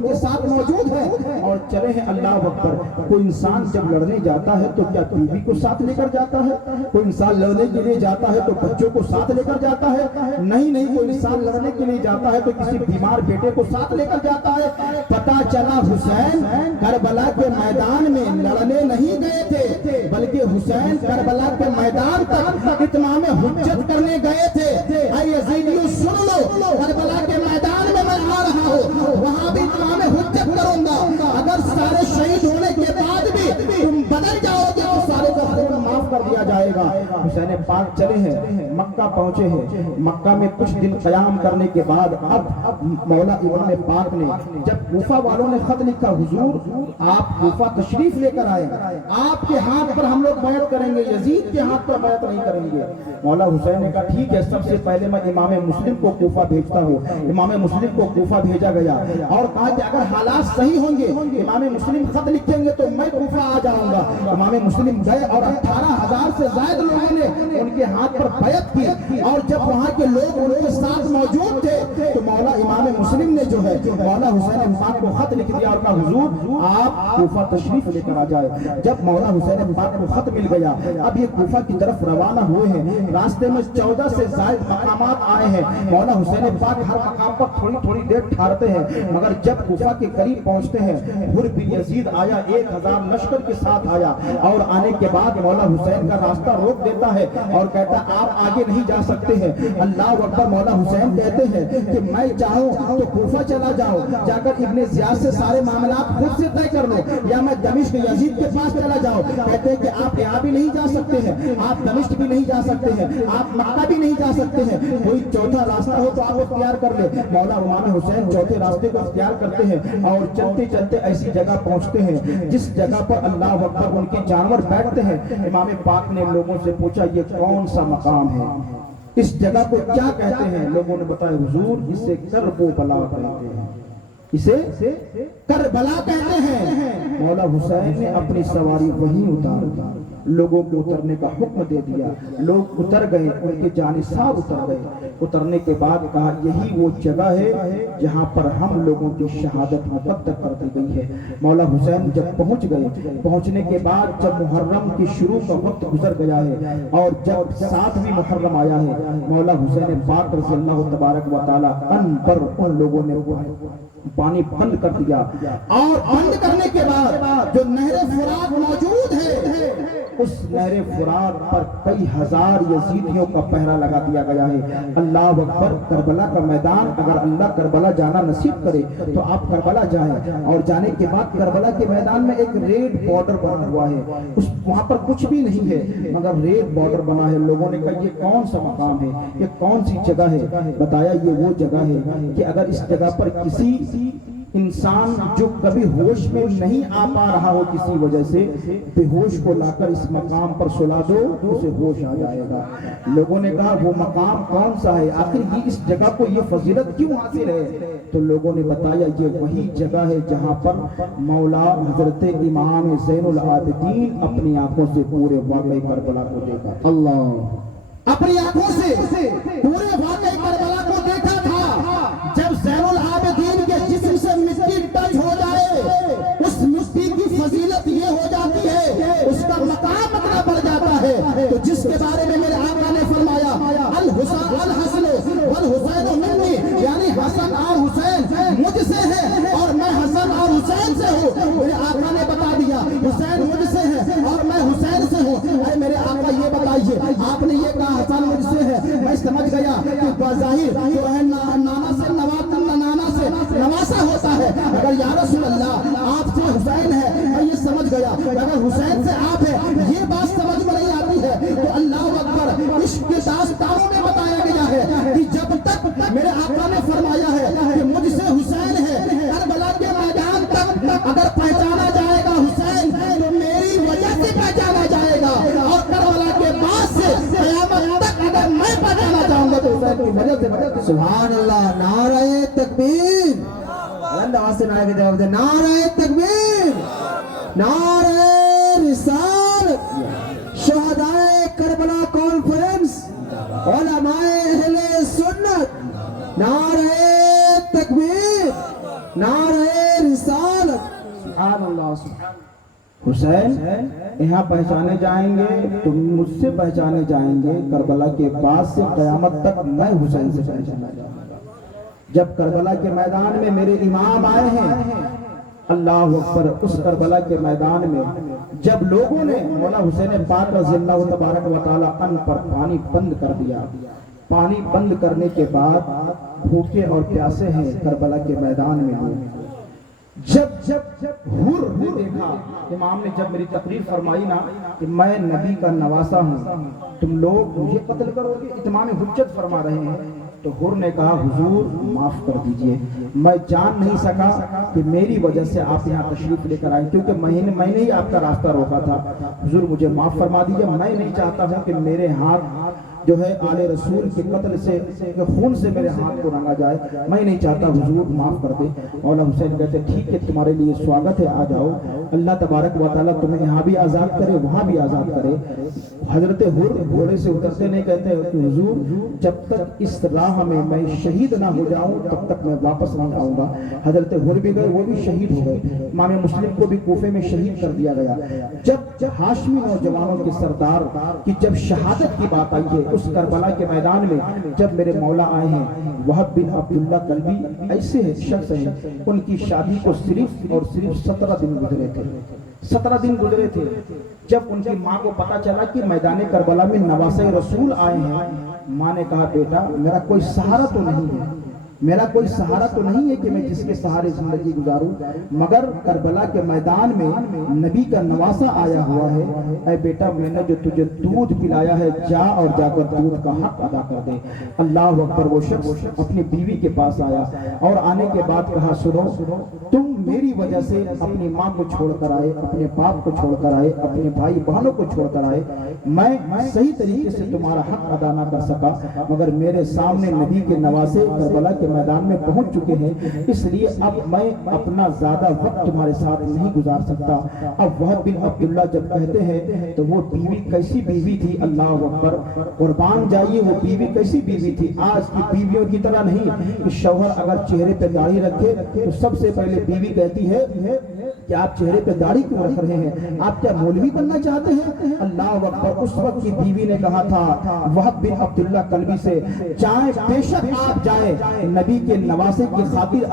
کے ساتھ موجود ہیں اور چلے ہیں۔ اللہ اکبر۔ کوئی انسان جب لڑنے جاتا ہے تو کیا بیوی کو ساتھ لے کر جاتا ہے؟ کوئی انسان لڑنے کے لیے جاتا ہے تو بچوں کو ساتھ لے کر جاتا ہے؟ نہیں، کوئی انسان لڑنے کے لیے جاتا ہے تو کسی بیمار بیٹے کو ساتھ لے کر جاتا ہے۔ پتہ چلا حسین کربلا کے میدان میں لڑنے نہیں گئے تھے بلکہ حسین کربلا کے میدان تک اتمام حجت کرنے گئے تھے۔ اے یزیدیو سن لو، کربلا کے میدان میں میں آ رہا ہوں، وہاں بھی اتمام حجت کروں گا۔ اگر سارے شہید ہونے کے بعد بھی تم بدل جاؤ گے تو سارے کا خون معاف کر دیا جائے گا۔ حسین پاک چلے ہیں، مکہ پہنچے ہیں، مکہ میں کچھ دن قیام کرنے کے بعد اب مولا امام پاک نے جب کوفہ والوں نے خط لکھا، حضور آپ کوفہ تشریف لے کر آئے، آپ کے ہاتھ پر ہم لوگ بیعت کریں گے، یزید کے ہاتھ پر بیعت نہیں کریں گے۔ مولا حسین نے کہا ٹھیک ہے، سب سے پہلے میں امام مسلم کو کوفہ بھیجتا ہوں۔ امام مسلم کو کوفہ بھیجا گیا اور کہا کہ اگر حالات صحیح ہوں گے، امام مسلم خط لکھیں گے تو میں کوفہ آ جاؤں گا۔ امام مسلم گئے اور 18,000 سے زائد لوگوں نے ان کے ہاتھ پر بیعت کی، اور جب وہاں کے لوگ ان کے ساتھ موجود تھے تو مولا امام مسلم نے جو ہے مولا حسین پاک کو خط لکھ دیا اور کہا حضور آپ کوفہ تشریف لے کر آ جائے۔ جب مولا حسین پاک کو خط مل گیا، اب یہ کوفہ کی طرف روانہ ہوئے ہیں، راستے میں 14 سے زائد مقامات آئے ہیں۔ مولا حسین پاک ہر مقام پر تھوڑی تھوڑی دیر ٹھہرتے ہیں، مگر جب کوفہ کے قریب پہنچتے ہیں حر بن یزید آیا، 1000 لشکر کے ساتھ آیا، اور آنے کے بعد مولا حسین کا راستہ روک دیتا ہے اور کہتا آپ آگے نہیں جا سکتے ہیں۔ اللہ اکبر۔ مولا حسین کہتے ہیں کہ میں چاہوں تو کوفہ چلا جاؤ، جا کر ابن زیاد سے سارے معاملات خود سے طے کر لو، یا میں دمشق یزید کے پاس چلا جاؤ۔ کہتے ہیں کہ آپ یہاں بھی نہیں جا سکتے ہیں، آپ دمشق بھی نہیں جا سکتے ہیں، آپ مکہ بھی نہیں جا سکتے ہیں، کوئی چوتھا راستہ ہو تو آپ اختیار کر لے۔ مولا امام حسین چوتھے راستے کو اختیار کرتے ہیں اور چلتے چلتے ایسی جگہ پہنچتے ہیں جس جگہ پر اللہ اکبر ان کے جانور بیٹھتے ہیں۔ امام پاک نے لوگوں سے پوچھا یہ کون سا مقام ہے، اس جگہ کو کیا کہتے ہیں؟ لوگوں نے بتایا حضور اسے کربلا کہتے ہیں، اسے کربلا کہتے ہیں۔ مولا حسین نے اپنی سواری وہیں اتار دی، لوگوں کو اترنے کا حکم دے دیا، لوگ اتر گئے، ان کے جانثار اتر گئے۔ اترنے کے بعد کہا یہی وہ جگہ ہے جہاں پر ہم لوگوں کی شہادت مقدر کر دی گئی ہے۔ مولا حسین جب پہنچ گئے، پہنچنے کے بعد جب محرم کی شروع کا وقت گزر گیا ہے اور جب 7ویں محرم آیا ہے، مولا حسین پاک رضی اللہ تبارک و تعالی ان پر ان لوگوں نے پانی بند کر دیا، اور بند کرنے کے بعد جو نہر فرات موجود ہے اس نہر فرات پر کئی ہزار یزیدیوں کا پہرا لگا دیا گیا ہے۔ اللہ اکبر۔ کربلا کا میدان، اگر اللہ کربلا جانا نصیب کرے تو آپ کربلا جائیں، اور جانے کے بعد کربلا کے میدان میں ایک ریڈ بارڈر بنا ہوا ہے، وہاں پر کچھ بھی نہیں ہے مگر ریڈ بارڈر بنا ہے۔ لوگوں نے کہا یہ کون سا مقام ہے، یہ کون سی جگہ ہے؟ بتایا یہ وہ جگہ ہے کہ اگر اس جگہ پر کسی انسان جو کبھی ہوش میں نہیں آ پا رہا ہو کسی وجہ سے، بے ہوش کو لا کر اس مقام پر سلا دو اسے ہوش آ جائے گا۔ لوگوں نے کہا وہ مقام کون سا ہے، آخر یہ اس جگہ کو یہ فضیلت کیوں حاصل ہے؟ تو لوگوں نے بتایا یہ وہی جگہ ہے جہاں پر مولا حضرت امام زین العابدین اپنی آنکھوں سے پورے واقعہ کربلا کو دیکھا۔ اللہ اپنی آنکھوں سے پورے واقعہ کربلا کو دیکھا تھا۔ جب زین العابدین کے جسم سے مٹی ٹچ ہو جائے، اس مٹی کی فضیلت یہ ہو جاتی ہے، اس کا مقام اتنا بڑھ جاتا ہے، تو جس کے بارے میں میرے آقا نے فرمایا الحسن والحسین منی، یعنی حسن اور حسین مجھ سے ہے اور میں حسن اور حسین سے ہوں۔ میرے آقا نے بتا دیا حسین مجھ سے ہے اور میں حسین سے ہوں۔ اے میرے آقا یہ بتائیے، آپ نے یہ کہا حسن مجھ سے ہے، میں سمجھ گیا کہ بظاہر جو ہے نانا سے نواسا ہوتا ہے، اگر یا رسول اللہ آپ سے حسین ہے میں یہ سمجھ گیا، اگر حسین سے آپ ہے داستانوں میں بتایا گیا ہے کہ جب تک میرے آقا نے فرمایا ہے کہ مجھ سے حسین ہے، کربلا کے میدان تک اگر پہچانا جائے گا حسین تو میری وجہ سے پہچانا جائے گا، اور کربلا کے بعد سے قیامت تک اگر میں پہچانا چاہوں گا تو حسین کی وجہ سے۔ سبحان اللہ، نعرہ تکبیر، اللہ سے نعرہ کے جواب دے، نعرہ تکبیر، نعرہ رسالت، شہدائے کربلا کانفرنس، علماء اہل سنت، نعرہ تکبیر، نعرہ رسالت۔ سبحان اللہ، سبحان حسین یہاں پہچانے جائیں گے تو مجھ سے پہچانے جائیں گے، کربلا کے بعد سے قیامت تک میں حسین سے پہچانا جاؤں گا۔ جب کربلا کے میدان میں میرے امام آئے ہیں، اللہ اکبر، اس کربلا کے میدان میں جب لوگوں نے مولا حسین پاک رضی اللہ تبارک و تعالی عنہ پر پانی بند کر دیا، پانی بند کرنے کے بعد بھوکے اور پیاسے ہیں کربلا کے میدان میں لوگ، جب حور نے دیکھا، امام نے جب میری تقریر فرمائی نا کہ میں نبی کا نواسا ہوں، تم لوگ مجھے قتل کرو گے، اتمام حجت فرما رہے ہیں، تو حور نے کہا حضور معاف کر دیجئے، میں جان نہیں سکا کہ میری وجہ سے آپ یہاں تشریف لے کر آئے، کیونکہ میں نے ہی آپ کا راستہ روکا تھا، حضور مجھے معاف فرما دیجئے، میں نہیں چاہتا ہوں کہ میرے ہاتھ جو ہے آل رسول کے قتل سے، خون سے میرے ہاتھ کو رنگا جائے، میں نہیں چاہتا، حضور معاف کر دے۔ مولا حسین کہتے ٹھیک ہے، تمہارے لیے سواگت ہے، آ جاؤ، اللہ تبارک و تعالیٰ تمہیں یہاں بھی آزاد کرے، وہاں بھی آزاد کرے۔ حضرت حر گھوڑے سے اترتے نہیں کہتے کہ حضور جب تک اس راہ میں شہید نہ ہو جاؤں تب تک میں واپس نہیں آؤں گا۔ حضرت حر بھی گئے، وہ بھی شہید ہو گئے، امام مسلم کو بھی کوفے میں شہید کر دیا گیا۔ جب ہاشمی نوجوانوں کے سردار کی جب شہادت کی بات آئی ہے، اس کربلا کے میدان میں جب میرے مولا آئے ہیں، وہب بن عبداللہ کلبی ایسے شخص ہیں، ان کی شادی کو صرف اور صرف 17 دن گزرے تھے، 17 دن گزرے تھے۔ جب ان کی ماں کو پتا چلا کہ میدان کربلا میں نواسہ رسول آئے ہیں، ماں نے کہا بیٹا میرا کوئی سہارا تو نہیں ہے، میرا کوئی سہارا تو نہیں ہے کہ میں جس کے سہارے زندگی گزاروں، مگر کربلا کے میدان میں نبی کا نواسہ آیا ہوا ہے، اے بیٹا میں نے جو تجھے دودھ پلایا ہے، جا اور جا کر دودھ کا حق ادا کر دے۔ اللہ اکبر، وہ شخص اپنی بیوی کے پاس آیا اور آنے کے بعد کہا سنو، تم میری وجہ سے اپنی ماں کو چھوڑ کر آئے، اپنے باپ کو چھوڑ کر آئے، اپنے بھائی بہنوں کو چھوڑ کر آئے، میں صحیح طریقے سے تمہارا حق ادا نہ کر سکا، مگر میرے سامنے نبی کے نواسے کربلا کے میدان میں پہنچ چکے ہیں، اس لیے اب میں اپنا زیادہ وقت تمہارے ساتھ نہیں گزار سکتا۔ اب وہب بن عبداللہ جب کہتے ہیں تو وہ بیوی کیسی بیوی تھی، اللہ اکبر، قربان جائیے، وہ بیوی کیسی بیوی تھی، آج کی بیویوں کی طرح نہیں کہ شوہر اگر چہرے پہ داڑھی رکھے تو سب سے پہلے بیوی کہتی ہے کہ آپ چہرے پہ داڑھی کیوں رکھ رہے ہیں، آپ کیا مولوی بننا چاہتے ہیں؟ اللہ اکبر، اس وقت کی بیوی نے کہا تھا وہب بن عبداللہ کلبی سے، چاہے بے شک آپ جائیں، نبی کے نواسے کی خاطر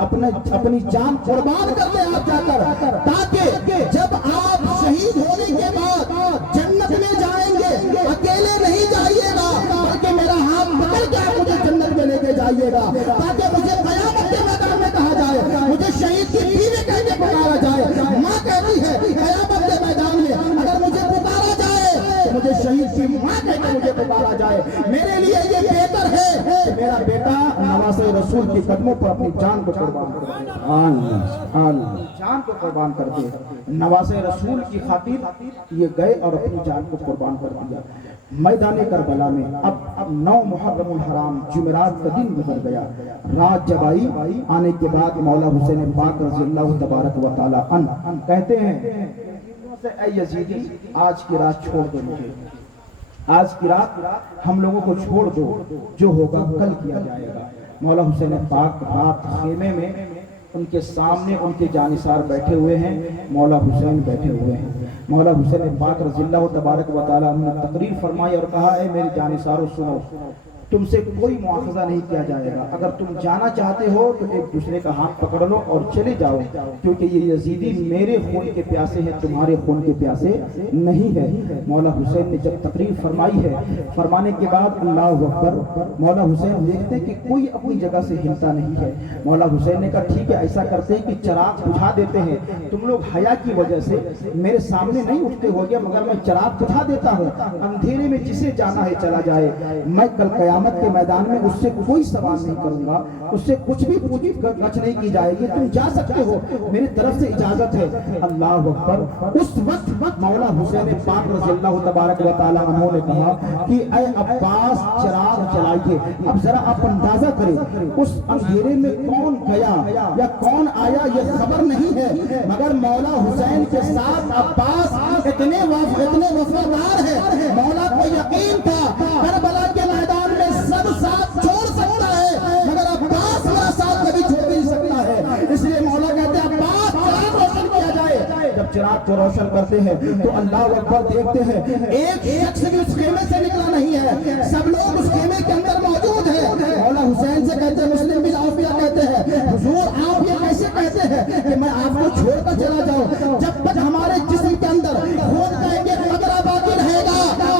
اپنی جان قربان کر دیں آپ جا کر، تاکہ جب آپ شہید ہونے کے بعد جنت میں جائیں گے اکیلے نہیں جائیے گا، بلکہ میرا ہاتھ پکڑ کے آپ مجھے جنت میں لے کے جائیے گا، تاکہ مجھے قیامت کے میدان میں کہا جائے، مجھے شہید کی بیوی کہہ کے پکارا جائے۔ ماں کہتی ہے قیامت کے میدان میں اگر مجھے پکارا جائے تو مجھے شہید کی ماں کہہ کے مجھے پکارا جائے۔ میرے لیے یہ بہتر ہے کہ میرا بیٹا نواسہ رسول کے قدموں پر اپنی جان کو قربان کر دے، جان کو قربان کر دے۔ نواسہ رسول کی خاطر یہ گئے اور اپنی جان کو قربان کر دیا۔ میدان کربلا میں اب 9 محرم الحرام جمعرات کا دن گزر گیا، رات جب آئی، آنے کے بعد مولا حسین پاک رضی اللہ تبارک و تعالی عنہ کہتے ہیں اے یزیدی آج کی رات چھوڑ دو مجھے، آج کی رات ہم لوگوں کو چھوڑ دو، جو ہوگا کل کیا جائے گا۔ مولا حسین پاک رات خیمے میں ان کے سامنے ان کے جانثار بیٹھے ہوئے ہیں، مولا حسین بیٹھے ہوئے ہیں۔ مولا حسین پاک رضی اللہ تبارک و تعالی عنہ نے تقریر فرمائی اور کہا اے میرے جانثاروں سنو، تم سے کوئی مواخذہ نہیں کیا جائے گا. اگر تم جانا چاہتے ہو تو ایک دوسرے کا ہاتھ پکڑ لو اور چلے جاؤ, کیونکہ یہ یزیدی میرے خون کے پیاسے ہیں, تمہارے خون کے پیاسے نہیں ہے. مولا حسین نے جب تقریر فرمائی ہے, فرمانے کے بعد اللہ اکبر, مولا حسین دیکھتے ہیں کہ کوئی اپنی جگہ سے ہلتا نہیں ہے. مولا حسین نے کہا ٹھیک ہے, ایسا کرتے ہیں کہ چراغ بجھا دیتے ہیں, تم لوگ حیا کی وجہ سے میرے سامنے نہیں اٹھتے ہو گیا, مگر میں چراغ بجھا دیتا ہوں, اندھیرے میں جسے جانا ہے چلا جائے. میں کل قیامت کے میدان میں اس سے کوئی سوال نہیں کروں گا, اس سے کچھ بھی گچھ نہیں کی جائے گی, تم جا سکتے ہو, میری طرف سے اجازت ہے. اللہ اکبر. اس وقت مولا حسین پاک رضی اللہ تبارک و تعالی عنہ نے کہا کہ اے عباس چراغ جلائیے. اب ذرا آپ اندازہ کریں اس اندھیرے میں کون گیا یا کون آیا یہ خبر نہیں ہے, مگر مولا حسین کے ساتھ عباس اتنے وفادار ہیں. مولا کو یقین تھا کربلا کے میدان میں سب ساتھ چھوڑ سکتا ہے, مگر عباس میرا ساتھ کبھی چھوڑ نہیں سکتا ہے. اس لیے مولا کہتے ہیں عباس چراغ روشن کیا جائے. جب چراغ کو روشن کرتے ہیں تو اللہ اکبر دیکھتے ہیں ایک شخص بھی اس خیمے سے نکلا نہیں ہے, سب لوگ اس خیمے کے اندر موجود ہیں. مولا حسین سے کہتے ہیں, مسلم بن عافیہ کہتے ہیں, حضور آپ یہ کیسے کہتے ہیں کہ میں آپ کو چھوڑ کر چلا جاؤں, جب تک ہمارے جسم کے اندر خون کا ایک قطرہ باقی رہے گا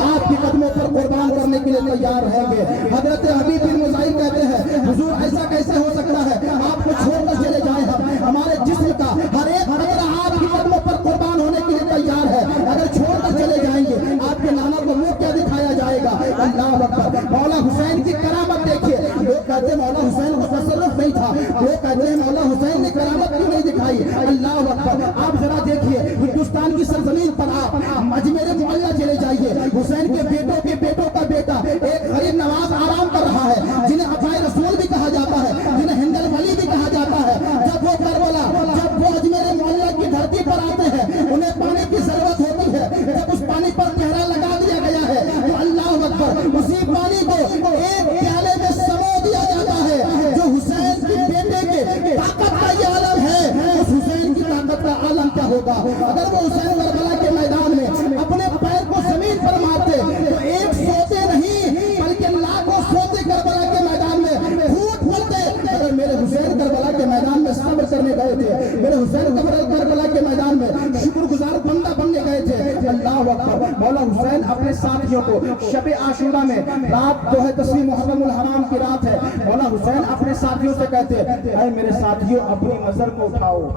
آپ کے قدموں پر قربان کرنے کے لیے تیار رہیں گے. حضرت حبیب بن مزاحم کہتے ہیں, حضور ایسا کیسے ہو سکتا ہے آپ کو چھوڑ کر چلے جائیں, ہمارے جسم کا ہر ایک قطرہ آپ کے قدموں پر قربان ہونے کے لیے تیار ہے, اگر چھوڑ کر چلے جائیں گے آپ کے نانا کو منہ کیا دکھایا جائے گا. اللہ اکبر. مولا حسین کی کرامت دیکھیے, لوگ کہتے ہیں مولا حسین کو تصرف نہیں تھا, لوگ کہتے ہیں مولا حسین نے کرامت کیوں نہیں دکھائی. اللہ اکبر. آپ ذرا دیکھیے ہندوستان کی سرزمین پر آپ اجمیر معلیٰ چلے جائیے, حسین کے بیٹوں کا بیٹا ایک غریب نواز آرام کر رہا ہے, جنہیں عطائے رسول بھی کہا جاتا ہے, جنہیں ہند الولی بھی کہا جاتا ہے. جب وہ کربلا, جب وہ اجمیر معلیٰ کی دھرتی پر آتے ہیں, انہیں پانی کی ضرورت ہوتی ہے, جب اس پانی پر پہرا لگا دیا گیا ہے تو اللہ اکبر اسی پانی کو ایک پیالے میں سمو دیا جاتا ہے. جو حسین کے بیٹے کے طاقت کا یہ عالم ہے, اس حسین کی طاقت کا عالم کیا ہوگا. اگر وہ حسین کربلا کے میدان میں اپنے پیر کو زمین پر مارتے تو ایک سوتے نہیں بلکہ لاکھوں سوتے کربلا کے میدان میں پھوٹ پڑتے. اگر میرے حسین کربلا کے میدان میں صبر کرنے گئے تھے, میرے حسین کربلا کے میدان میں شکر گزار بندہ بننے گئے تھے. اللہ اکبر. مولا حسین اپنے ساتھیوں کو شب عاشورہ میں رات جو ہے 10ویں محرم الحرام کی رات ہے, مولا حسین اپنے ساتھیوں سے کہتے ہیں اے میرے ساتھیوں اپنی نظر کو اٹھاؤ,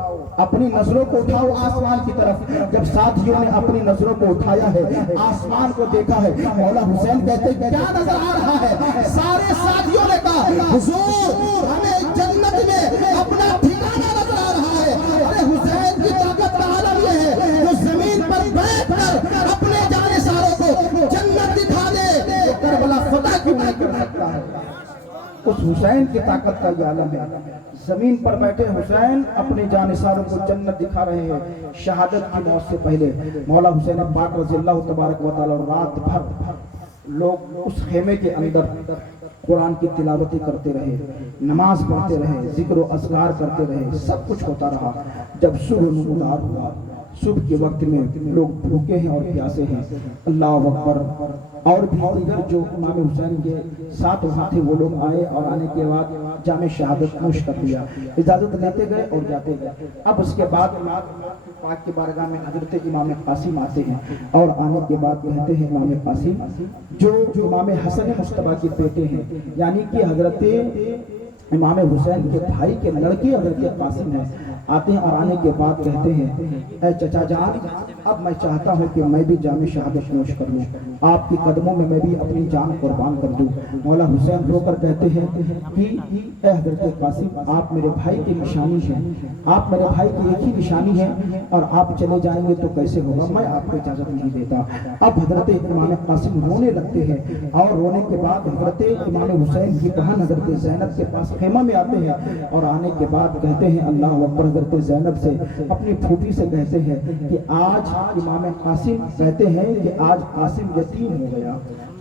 اپنی نظروں کو اٹھاؤ آسمان کی طرف. جب ساتھیوں نے اپنی نظروں کو اٹھایا ہے, آسمان کو دیکھا ہے, مولا حسین کہتے ہیں کیا نظر آ رہا ہے. سارے ساتھیوں نے کہا حضور ہمیں جنت میں اپنا ٹھکانہ نظر آ رہا ہے. ارے حسین کی طاقت کا عالم یہ ہے جو زمین پر بیٹھ کر اپنے جانے ساروں کو جنت دکھا دے, تو کربلا فتح کیوں نہیں کر سکتا ہے. اس حسین کی طاقت کا یہ عالم ہے. زمین پر بیٹھے حسین اپنے جانثاروں کو جنت دکھا رہے ہیں. شہادت کی موت سے پہلے مولا حسین پاک رضی اللہ تبارک و تعالی رات بھر لوگ اس خیمے کے اندر قرآن کی تلاوتیں کرتے رہے, نماز پڑھتے رہے, ذکر و اذکار کرتے رہے, سب کچھ ہوتا رہا. جب صبح نمودار ہوا, صبح کے وقت میں لوگ بھوکے ہیں اور پیاسے ہیں. اللہ اکبر. اور بھی دیگر جو امام حسین کے ساتھ وہاں تھے وہ لوگ آئے اور آنے کے بعد جام شہادت نوش کر لیا, اجازت لیتے گئے اور جاتے گئے. اب اس کے بعد پاک کی بارگاہ میں حضرت امام قاسم آتے ہیں اور آنے کے بعد کہتے ہیں امام قاسم جو امام حسن مصطفیٰ کے بیٹے ہیں, یعنی کہ حضرت امام حسین کے بھائی کے لڑکے حضرت قاسم ہیں, آتے ہیں اور آنے کے بعد کہتے ہیں اے چچا جان اب میں چاہتا ہوں کہ میں بھی جام شہادت نوش کر لوں, آپ کے قدموں میں میں بھی اپنی جان قربان کر دوں. مولا حسین رو کر کہتے ہیں کہ اے حضرت قاسم آپ میرے بھائی کی نشانی ہیں, آپ میرے بھائی کی ایک ہی نشانی ہے اور آپ چلے جائیں گے تو کیسے ہوگا, میں آپ کو اجازت نہیں دیتا. اب حضرت امام قاسم رونے لگتے ہیں اور رونے کے بعد حضرت امام حسین کی بہن حضرت زینب کے پاس خیمہ میں آتے ہیں اور آنے کے بعد کہتے ہیں اللہ اکبر. حضرت زینب سے اپنی پھوپھی سے کہتے ہیں کہ آج امام قاسم کہتے ہیں کہ آج قاسم یتیم ہو گیا,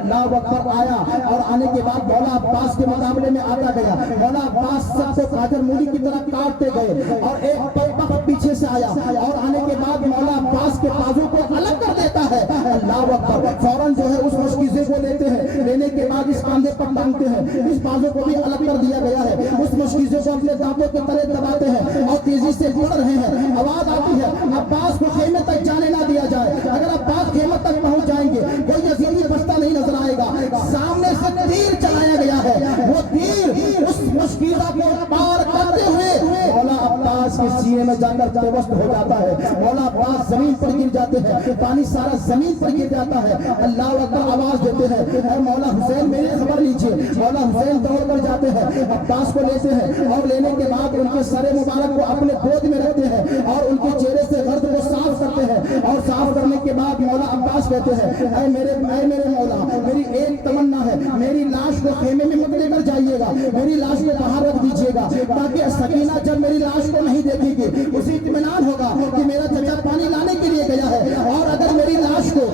اللہ اکبر آیا اور آنے کے بعد مولا عباس کے مقابلے میں آتا گیا۔ مولا عباس سب کو گاجر مولی کی طرح کاٹتے گئے اور ایک پگ پیچھے سے آیا اور آنے کے بعد مولا عباس کے بازو کو الگ کر دیتا ہے۔ اللہ اکبر فوراً جو ہے اس مشکیزے کو لیتے ہیں، لینے کے بعد اس کاندھے پر ٹانگتے ہیں، اس بازو کو بھی الگ کر دیا گیا ہے۔ اس مشکیزے کو اپنے دانتوں کے تلے دباتے ہیں اور تیزی سے بڑھ رہے ہیں۔ آواز آتی ہے عباس کو خیمے تک جانے نہ دیا جائے۔ اگر عباس خیمے تک پہنچ جائیں گے کوئی یزیدی بچتا نہیں نظر آئے گا۔ سامنے سے تیر چلایا گیا ہے، وہ تیر اس مشکیزہ کو پار کرتے ہوئے مولا عباس کے سینے میں جا کر پیوست ہو جاتا ہے۔ مولا عباس زمین پر گر جاتے ہیں، پانی سارا زمین پر گر جاتا ہے۔ اللہ اکبر آواز دیتے ہیں اے مولا حسین میری خبر لیجیے۔ مولا حسین دوڑ کر جاتے ہیں، عباس کو لیتے ہیں اور لینے کے بعد ان کے سر مبارک کو اپنے گود میں رکھتے ہیں اور ان کے چہرے سے غرض کو صاف کرتے ہیں اور صاف کرنے کے بعد مولا عباس کہتے ہیں اے میرے مولا میری ایک تمنا ہے، میری لاش کو خیمے میں مت لے کر جائیے گا، میری لاش کو باہر رکھ دیجیے گا تاکہ سکینہ جب میری لاش کو نہیں دیکھے گی اسی اطمینان ہوگا کہ میرا چچا پانی لانے کے لیے گیا ہے۔ اور اگر میری لاش کو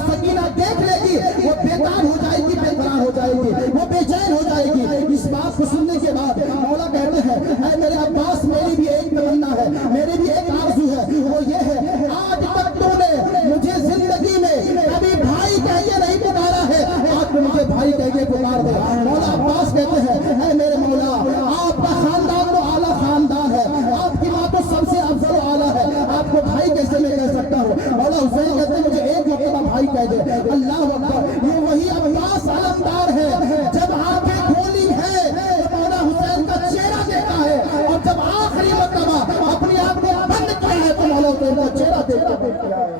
سکینہ دیکھ لے گی وہ بیکار ہو جائے گی، بے قرار ہو جائے گی، وہ بے چین ہو جائے گی۔ اس بات کو سننے کے بعد مولا کہتے ہیں اے میرے عباس میری بھی ایک تمنا ہے، میری بھی ایک آرزو ہے، وہ یہ ہے آج تک تو نے مجھے زندگی میں کبھی بھائی کہہ کے نہیں پکارا ہے، آج تو مجھے بھائی کہہ کے پکار دے۔ مولا عباس کہتے ہیں اے میرے مولا آپ کا خاندان تو اعلیٰ خاندان ہے، آپ کی ماں تو سب سے افضل و اعلیٰ ہے، آپ کو بھائی کیسے میں کہہ سکتا ہوں؟ مولا حسین کہتے ہیں مجھے ایک مرتبہ بھائی کہہ دے۔ اللہ اکبر یہ وہی عباس علمدار ہے جب آنکھیں کھولی ہے تو مولا حسین کا چہرہ دیکھا ہے اور جب آخری مرتبہ اپنی آنکھ کو بند کیا ہے تو مولا حسین کا چہرہ دیکھا ہے۔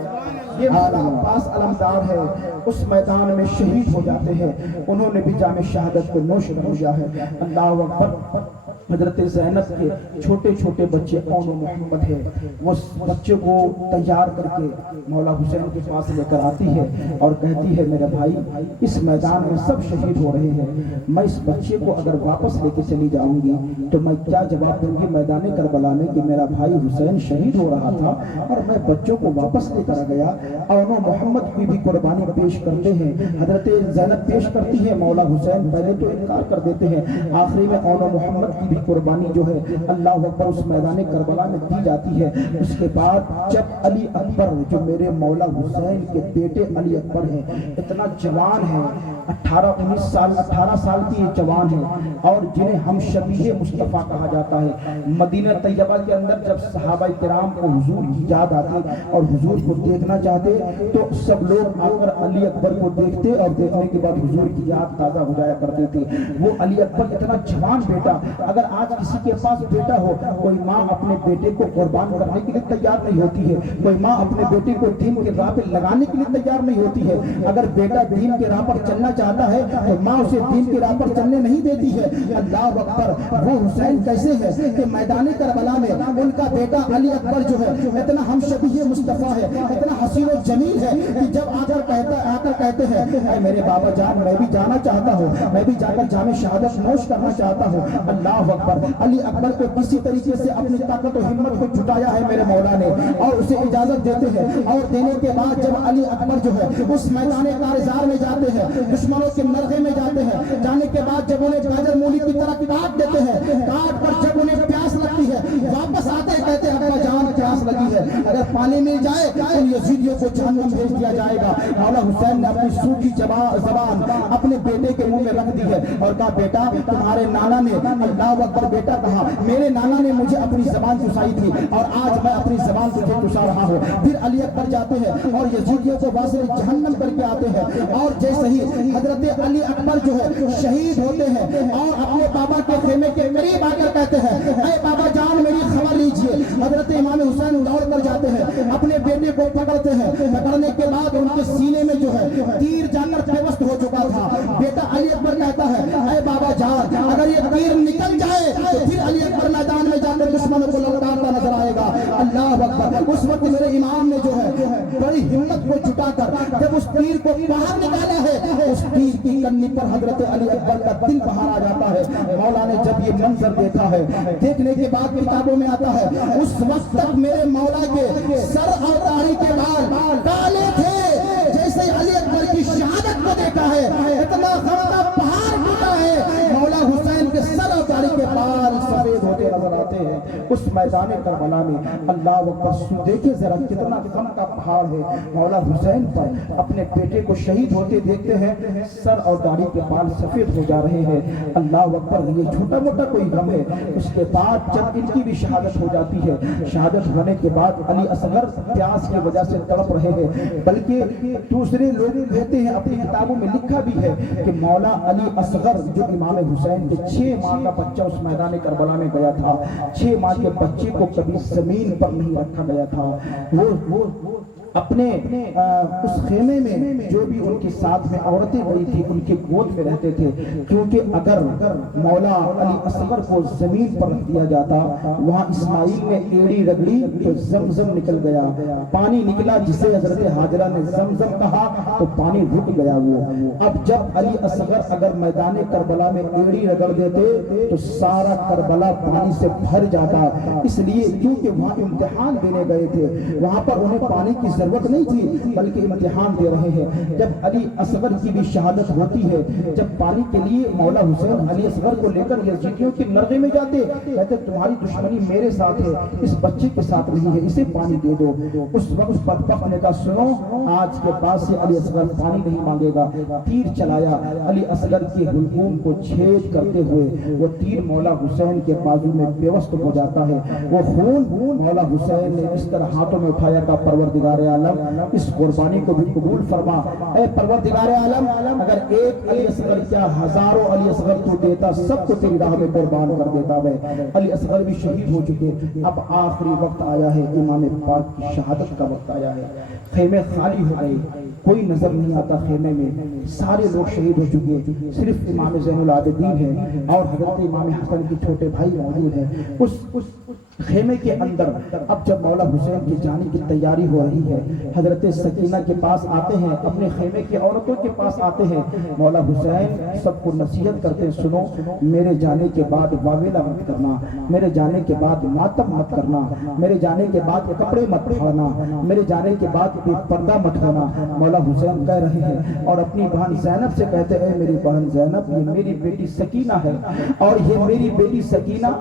یہ مولا عباس علمدار ہے، اس میدان میں شہید ہو جاتے ہیں، انہوں نے بھی جام شہادت کو نوش کر لیا ہے۔ اللہ اکبر حضرت زینب کے چھوٹے چھوٹے بچے اون و محمد ہے، وہ بچے کو تیار کر کے مولا حسین کے پاس لے کر آتی ہے اور کہتی ہے میرے بھائی اس میدان میں سب شہید ہو رہے ہیں، میں اس بچے کو اگر واپس لے کے چلی جاؤں گی تو میں کیا جواب دوں گی میدان کربلا میں کہ میرا بھائی حسین شہید ہو رہا تھا اور میں بچوں کو واپس لے کر گیا۔ اون و محمد کی بھی قربانی پیش کرتے ہیں، حضرت زینب پیش کرتی ہے، مولا حسین پہلے تو انکار کر دیتے ہیں، آخری میں اون و محمد کی بھی قربانی جو ہے اللہ اکبر اس میدان کربلا میں دی جاتی ہے۔ اس کے بعد جب علی اکبر جو میرے مولا حسین کے بیٹے علی اکبر ہیں، اتنا جوان ہے، 18 سال کی جوان ہے اور جنہیں ہم شبیہ مصطفیٰ کہا جاتا ہے۔ مدینہ طیبہ کے اندر جب صحابہ کرام کو حضور کی یاد آتی اور حضور کو دیکھنا چاہتے تو سب لوگ آ کر علی اکبر کو دیکھتے اور دیکھنے کے بعد حضور کی یاد تازہ ہو جایا کرتے تھے۔ وہ علی اکبر اتنا جوان بیٹا، اگر آج کسی کے پاس بیٹا ہو کوئی ماں اپنے بیٹے کو قربان کرنے کے لیے تیار نہیں ہوتی ہے، کوئی ماں اپنے بیٹے کو دین کے راہ پہ لگانے کے لیے تیار نہیں ہوتی ہے۔ اگر بیٹا دین کے راہ پر چلنا چاہتا ہے تو ماں اسے دین کے راہ پر چلنے نہیں دیتی ہے۔ اللہ اکبر وہ حسین کیسے ہے کہ میدان کربلا میں ان کا بیٹا علی اکبر جو ہے اتنا ہم شبیہ مصطفیٰ ہے، اتنا حسین و جمیل ہے کہ جب آ کر کہتے ہیں اے میرے بابا جان میں بھی جانا چاہتا ہوں، میں بھی جا کر جام شہادت نوش کرنا چاہتا ہوں۔ اللہ اکبر علی اکبر کو کسی طریقے سے اپنی طاقت و ہمت کو جٹایا ہے میرے مولا نے اور اسے اجازت دیتے ہیں، اور دینے کے بعد جب علی اکبر جو ہے اس میدان کارزار میں جاتے ہیں، دشمنوں کے مرغے میں جاتے ہیں، جانے کے بعد جب انہیں گاجر مولی کی طرح کاٹ دیتے ہیں، کاٹ کر جب انہیں پیاس لگتی ہے واپس آتے کہتے ہیں ابا جان پیاس لگی ہے، اگر پانی مل جائے تو یزیدیوں کو جہنم بھیج دیا جائے گا۔ مولا حسین نے اپنی سوکھی زبان اپنے بیٹے کے منہ میں رکھ دی ہے اور کہا بیٹا تمہارے نانا نے، اللہ اکبر بیٹا کہا میرے نانا نے مجھے اپنی زبان چسائی تھی اور آج میں اپنی زبان تجھے چسا رہا ہوں۔ پھر علی اکبر جاتے ہیں اور یزیدیوں کو واصل جہنم کر کے آتے ہیں، اور جیسے ہی حضرت علی اکبر جو ہے شہید ہوتے ہیں اور اپنے بابا کے خیمے کے قریب آ کر کہتے ہیں اے بابا جان میری خبر لیجئے۔ حضرت امام حسین دوڑ کر جاتے ہیں، اپنے بیٹے کو پکڑتے ہیں، پکڑنے کے بعد ان کے سینے میں جو ہے تیر جا کر پیوست ہو چکا تھا۔ بیٹا علی اکبر کہتا ہے اے بابا جان اگر یہ تیر نکل جائے تو پھر علی اکبر میدان میں جا کر دشمنوں کو للکارتا نظر آئے گا۔ اللہ اکبر اس وقت میرے امام نے جو ہے بڑی ہمت کو جٹا کر جب اس تیر کو باہر نکالا ہے اس تیر کی کنی پر حضرت علی اکبر کا دل باہر آ جاتا ہے۔ مولا نے جب یہ منظر دیکھا ہے، دیکھنے کے بعد کتابوں میں آتا ہے اس وقت تک میرے مولا کے سر اور داڑھی کے بال کالے تھے اس میدان کربلا میں اللہ اکبر دیکھیں ذرا کتنا غم کا پہاڑ ہے. مولا حسین پر اپنے بیٹے کو شہید ہوتے دیکھتے ہیں, سر اور داڑھی کے بال سفید ہو جا رہے ہیں. اللہ اکبر, یہ چھوٹا موٹا کوئی غم ہے. اس کے بعد جب ان کی بھی شہادت ہو جاتی ہے, شہادت ہونے کے بعد علی اصغر پیاس کی وجہ سے تڑپ رہے ہیں, بلکہ دوسرے لوگ کہتے ہیں, اپنی کتابوں میں لکھا بھی ہے کہ مولا علی اصغر جو امام حسین کے 6 ماہ کا بچہ اس میدان کربلا میں گیا تھا, 6 ماہ کے بچے کو کبھی زمین پر نہیں رکھا گیا تھا. وہ اپنے اس خیمے میں جو بھی ان کے ساتھ میں عورتیں گئی تھی ان کے گود میں رہتے تھے, کیونکہ اگر مولا علی اصغر کو زمین پر رکھ دیا جاتا, وہاں اسماعیل نے ایڑی رگڑی تو زمزم نکل گیا, پانی نکلا جسے حضرت حاجرہ نے زمزم کہا تو پانی رک گیا. وہ اب جب علی اصغر اگر میدان کربلا میں ایڑی رگڑ دیتے تو سارا کربلا پانی سے بھر جاتا, اس لیے کیونکہ وہاں امتحان دینے گئے تھے, وہاں پر انہیں پانی کی ضرورت نہیں تھی بلکہ امتحان دے رہے ہیں. جب علی اصغر کی بھی شہادت ہوتی ہے, جب پانی کے لیے مولا حسین علی اصغر کو لے کر یزیدیوں کے نرغے میں جاتے, کہتے تمہاری دشمنی میرے ساتھ ہے, اس بچے کے ساتھ نہیں ہے, اسے پانی دے دو. اس وقت بدبخت نے کہا سنو, آج کے بعد سے علی اصغر پانی نہیں مانگے گا. تیر چلایا, علی اصغر کے حلقوم کو چھید کرتے ہوئے وہ تیر مولا حسین کے بازو میں پیوست ہو جاتا ہے. وہ خون مولا حسین نے اس طرح ہاتھوں میں اٹھایا کہ پروردگار عالم اس قربانی کو بھی قبول فرما. اے پروردگار عالم, اگر ایک علی اصغر کیا ہزاروں علی اصغر تو دیتا, سب کو تیری راہ میں قربان کر دیتا. میں علی اصغر بھی شہید ہو چکے. اب آخری وقت آیا ہے, امام پاک کی شہادت کا وقت آیا ہے. خیمے خالی ہو گئے, کوئی نظر نہیں آتا خیمے میں, سارے لوگ شہید ہو چکے, صرف امام زین العابدین ہے اور حضرت امام حسن کے چھوٹے بھائی موجود ہیں اس خیمے کے اندر. اب جب مولا حسین کی جانے کی تیاری ہو رہی ہے, حضرت سکینہ کے پاس آتے ہیں, اپنے خیمے کی عورتوں کے پاس آتے ہیں. مولا حسین سب کو نصیحت کرتے ہیں, سنو, میرے جانے کے بعد واویلا مت کرنا, میرے جانے کے بعد ماتم مت کرنا, میرے جانے کے بعد کپڑے مت پھاڑنا, میرے جانے کے بعد پردہ مت ہونا. مولا حسین کہہ رہے ہیں اور اپنی بہن زینب سے کہتے ہیں, میری بہن زینب, یہ میری بیٹی سکینہ ہے, اور یہ میری بیٹی سکینہ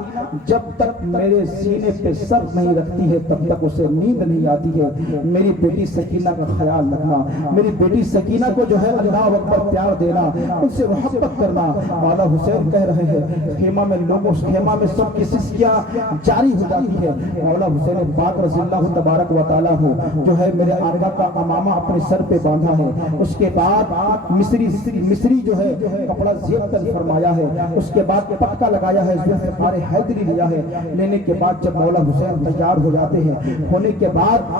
جب تک میرے سینے پہ سر نہیں رکھتی ہے تب تک اسے نیند نہیں آتی ہے. میری بیٹی سکینہ کا خیال رکھنا, میری بیٹی سکینہ کو جو ہے اللہ اکبر پیار دینا, ان سے محبت کرنا. مولا حسین کہہ رہے ہیں, خیمہ میں لوگوں خیمہ میں سب کی سسکیاں جاری ہو جاتی ہے. مولا حسین پاک رضی اللہ تبارک و تعالیٰ ہو جو ہے میرے آقا کا امامہ اپنے سر پہ باندھا ہے. اس کے بعد مصری جو ہے کپڑا زیب تن فرمایا ہے, اس کے بعد پٹکا لگایا ہے, ذوالفقار حیدری لیا ہے. لینے کے بعد جب مولا حسین تیار ہو جاتے ہیں, ہونے کے بعد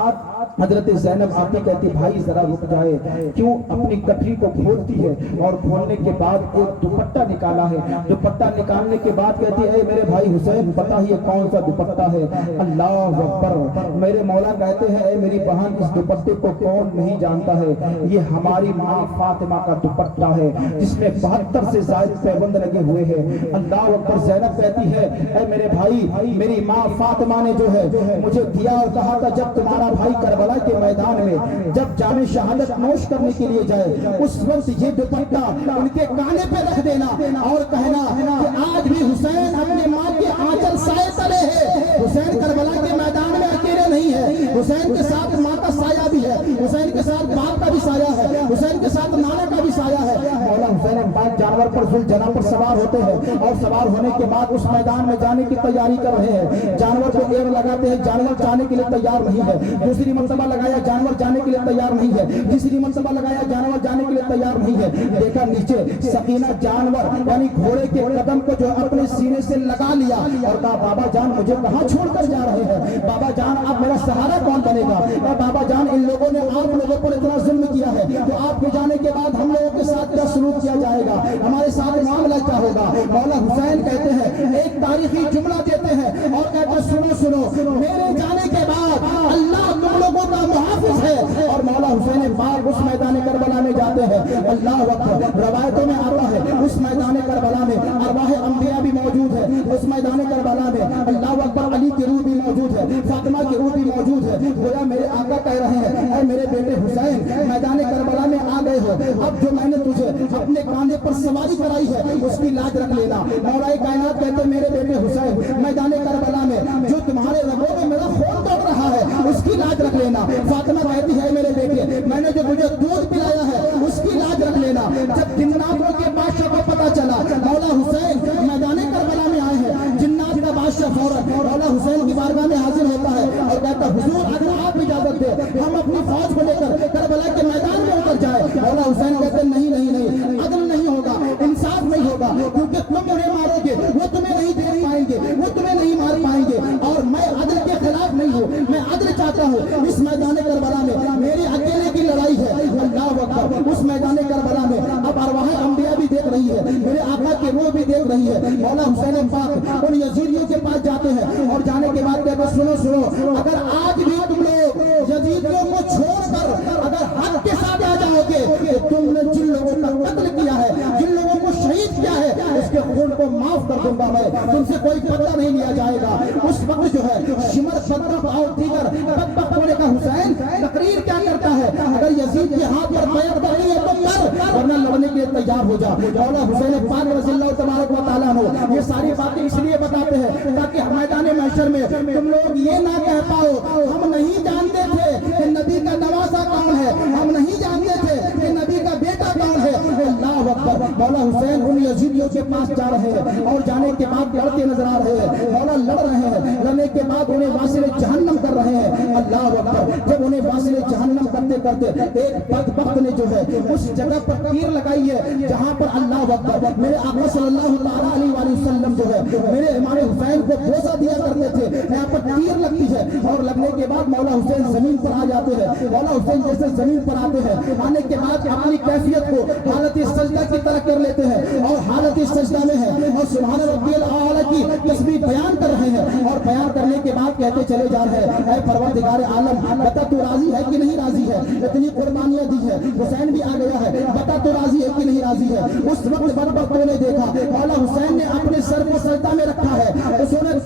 حضرت زینب آتی, کہتی بھائی ذرا رک جائے, کیوں اپنی کٹری کو کھولتی ہے, اور کھولنے کے بعد ایک دوپٹہ نکالا ہے. دوپٹہ نکالنے کے بعد کہتی ہے, اے میرے بھائی حسین پتہ ہی کون سا دوپٹہ ہے. اللہ اکبر, میرے مولا کہتے ہیں, اے میری بہن اس دوپٹے کو کون نہیں جانتا ہے, یہ ہماری ماں فاطمہ کا دوپٹہ ہے جس میں 72 سے زائد پیبند لگے ہوئے ہیں. اللہ اکبر. زینب کہتی ہے, اے میرے بھائی, میری ماں فاطمہ نے جو ہے مجھے دیا اور کہا تھا جب تمہارا بھائی کربلا کے میدان میں جب جام شہادت نوش کرنے کے لیے جائے اس وقت یہ دوپٹہ ان کے کانے پہ رکھ دینا اور کہنا کہ آج بھی حسین اپنے ماں کے آنچل سائے تلے ہے. حسین کربلا کے میدان میں اکیلے نہیں ہے, حسین کے ساتھ ماں کا سایہ بھی ہے, حسین کے ساتھ باپ کا بھی سایہ ہے, حسین کے ساتھ نانا کا بھی سایہ ہے. مولا حسین پاک جانور پر ذوالجناح پر سوار ہوتے ہیں, اور سوار ہونے کے بعد اس میدان میں جانے کی تیاری کر رہے ہیں. جانور کو ایڑ لگاتے ہیں, جانور جانے کے لیے تیار نہیں ہے. دوسری مرتبہ لگایا, جانور جانے کے لیے تیار نہیں ہے. تیسری مرتبہ لگایا, جانور جانے کے لیے تیار نہیں ہے. دیکھا نیچے سکینہ جانور یعنی گھوڑے کے قدم کو جو اپنے سینے سے لگا لیا اور کہا بابا جان مجھے کہاں چھوڑ کر جا رہے ہیں, بابا جان اب میرا سہارا کون بنے گا. اے بابا جان, ان لوگوں نے آپ لوگوں پر اتنا ظلم کیا ہے تو آپ کے جانے کے بعد ہم لوگوں کے ساتھ کیا سلوک کیا جائے گا, ہمارے ساتھ معاملہ کیا ہوگا. مولا حسین کہتے ہیں, ایک تاریخی جملہ دیتے ہیں اور کہتے ہیں سنو سنو, میرے جانے کے بعد اللہ تم لوگوں کا محافظ ہے اور مولا حسین پاک اس میدان کربلا میں جاتے ہیں. اللہ اکبر. روایتوں میں آتا ہے اس میدان کربلا میں ارواح انبیاء بھی موجود ہے. اس میدان کربلا میں اللہ اکبر علی کی روح بھی موجود ہے, فاطمہ کی روح بھی موجود ہے. گویا میرے آقا کہہ رہے ہیں اے میرے بیٹے حسین, میدان کربلا میں آ گئے ہو, اب جو میں نے تجھے اپنے کاندھے پر سواری کرائی ہے اس کی لاج رکھ لینا. مولا کائنات کہتے میرے بیٹے حسین میدان کربلا میں جو تمہارے رگوں میں میرا خون دوڑ رہا ہے اس کی لاج رکھ لینا. فاطمہ کہتی ہے میرے بیٹے میں نے جو تجھے دودھ پلایا ہے اس کی لاج رکھ لینا. جب جناتوں کے بادشاہ کو پتا چلا مولا حسین میدان کربلا میں آئے ہیں, جنات کا بادشاہ فوراً مولا حسین کی بارگاہ میں حاضر ہوتا ہے اور کہتا حضور اگر آپ اجازت دے ہم اپنی فوج کو لے کر کربلا کے میدان میں اتر جائے. مولا حسین کہتے نہیں نہیں نہیں, عدل نہیں ہوگا, انصاف نہیں ہوگا, کیونکہ تم انہیں مارو گے وہ تمہیں نہیں دیکھ پائیں گے, وہ تمہیں نہیں مار پائیں گے, اور میں عدل کے خلاف نہیں ہوں, میں عدل چاہتا ہوں. اس میدان کربلا میں میری اکیلے کی لڑائی ہے. اللہ اکبر. اس میدان کربلا میں اب ارواح انبیاء بھی دیکھ رہی ہے, میرے آقا کی روح بھی دیکھ رہی ہے. مولا حسین پاک ان یزیدیوں کے پاس جاتے ہیں اور جانے کے بعد کہتے سنو سنو, اگر آج بھی تم لوگ یزیدیوں کو چھوڑ کر اگر حق کے ساتھ آ جاؤ گے کہ تم نے جن لوگوں کا قتل کیا ہے, جن لوگوں کو شہید کیا ہے, اس کے خون کو معاف کر دوں گا میں, تم سے کوئی بدلہ نہیں لیا جائے گا. اس وقت جو ہے شمر بدبخت اور دیگر بدبخت ہونے کا حسین تقریر کیا کرتا ہے, اگر یزید کے ہاتھ پر بیعت کرنی ہے تو کر, ورنہ لڑنے کے لیے تیار ہو جا. مولا حسین پاک رضی اللہ تبارک و تعالیٰ عنہ یہ ساری باتیں اس لیے بتاتے ہیں تاکہ میدان محشر میں تم لوگ یہ نہ کہہ پاؤ ہم نہیں جانتے تھے کہ نبی کا نواسا کون ہے, ہم نہیں جانتے تھے کہ نبی کا بیٹا کون ہے. اللہ اکبر. مولا حسین ان یزیدیوں کے پاس جا رہے ہیں اور جانے کے بعد لڑتے نظر آ رہے ہیں. مولا لڑ رہے ہیں, لڑنے کے بعد انہیں واصل جہنم کر رہے ہیں. اللہ اکبر. جب انہیں واصل جہنم کرتے کرتے ایک بدبخت نے جو ہے اس جگہ پر تیر لگائی ہے جہاں پر اللہ اکبر میرے آقا صلی اللہ تعالیٰ علیہ وآلہ وسلم جو ہے میرے امام حسین کو بوسہ دیا کرتے تھے, یہاں پر تیر لگتی ہے اور لگنے کے بعد مولا حسین زمین پر آ جاتے ہیں. مولا حسین جیسے زمین پر آتے ہیں, آنے کے بعد اپنی کیفیت کو حالت سجدہ کی طرح کر لیتے ہیں اور حالت سجدہ میں ہے اور سبحان ربی الاعلی کی تسبیح بیان کر رہے ہیں اور بیان کرنے کے بعد کہتے چلے جا رہے ہیں اے پروردگار عالم بتا تو راضی ہے کہ نہیں راضی ہے, اتنی قربانیاں دی ہے, حسین بھی آ گیا ہے, بتا تو راضی ہے کہ نہیں راضی ہے. اس وقت بدبختوں نے دیکھا مولا حسین نے اپنے سر کو سجدہ میں رکھا ہے,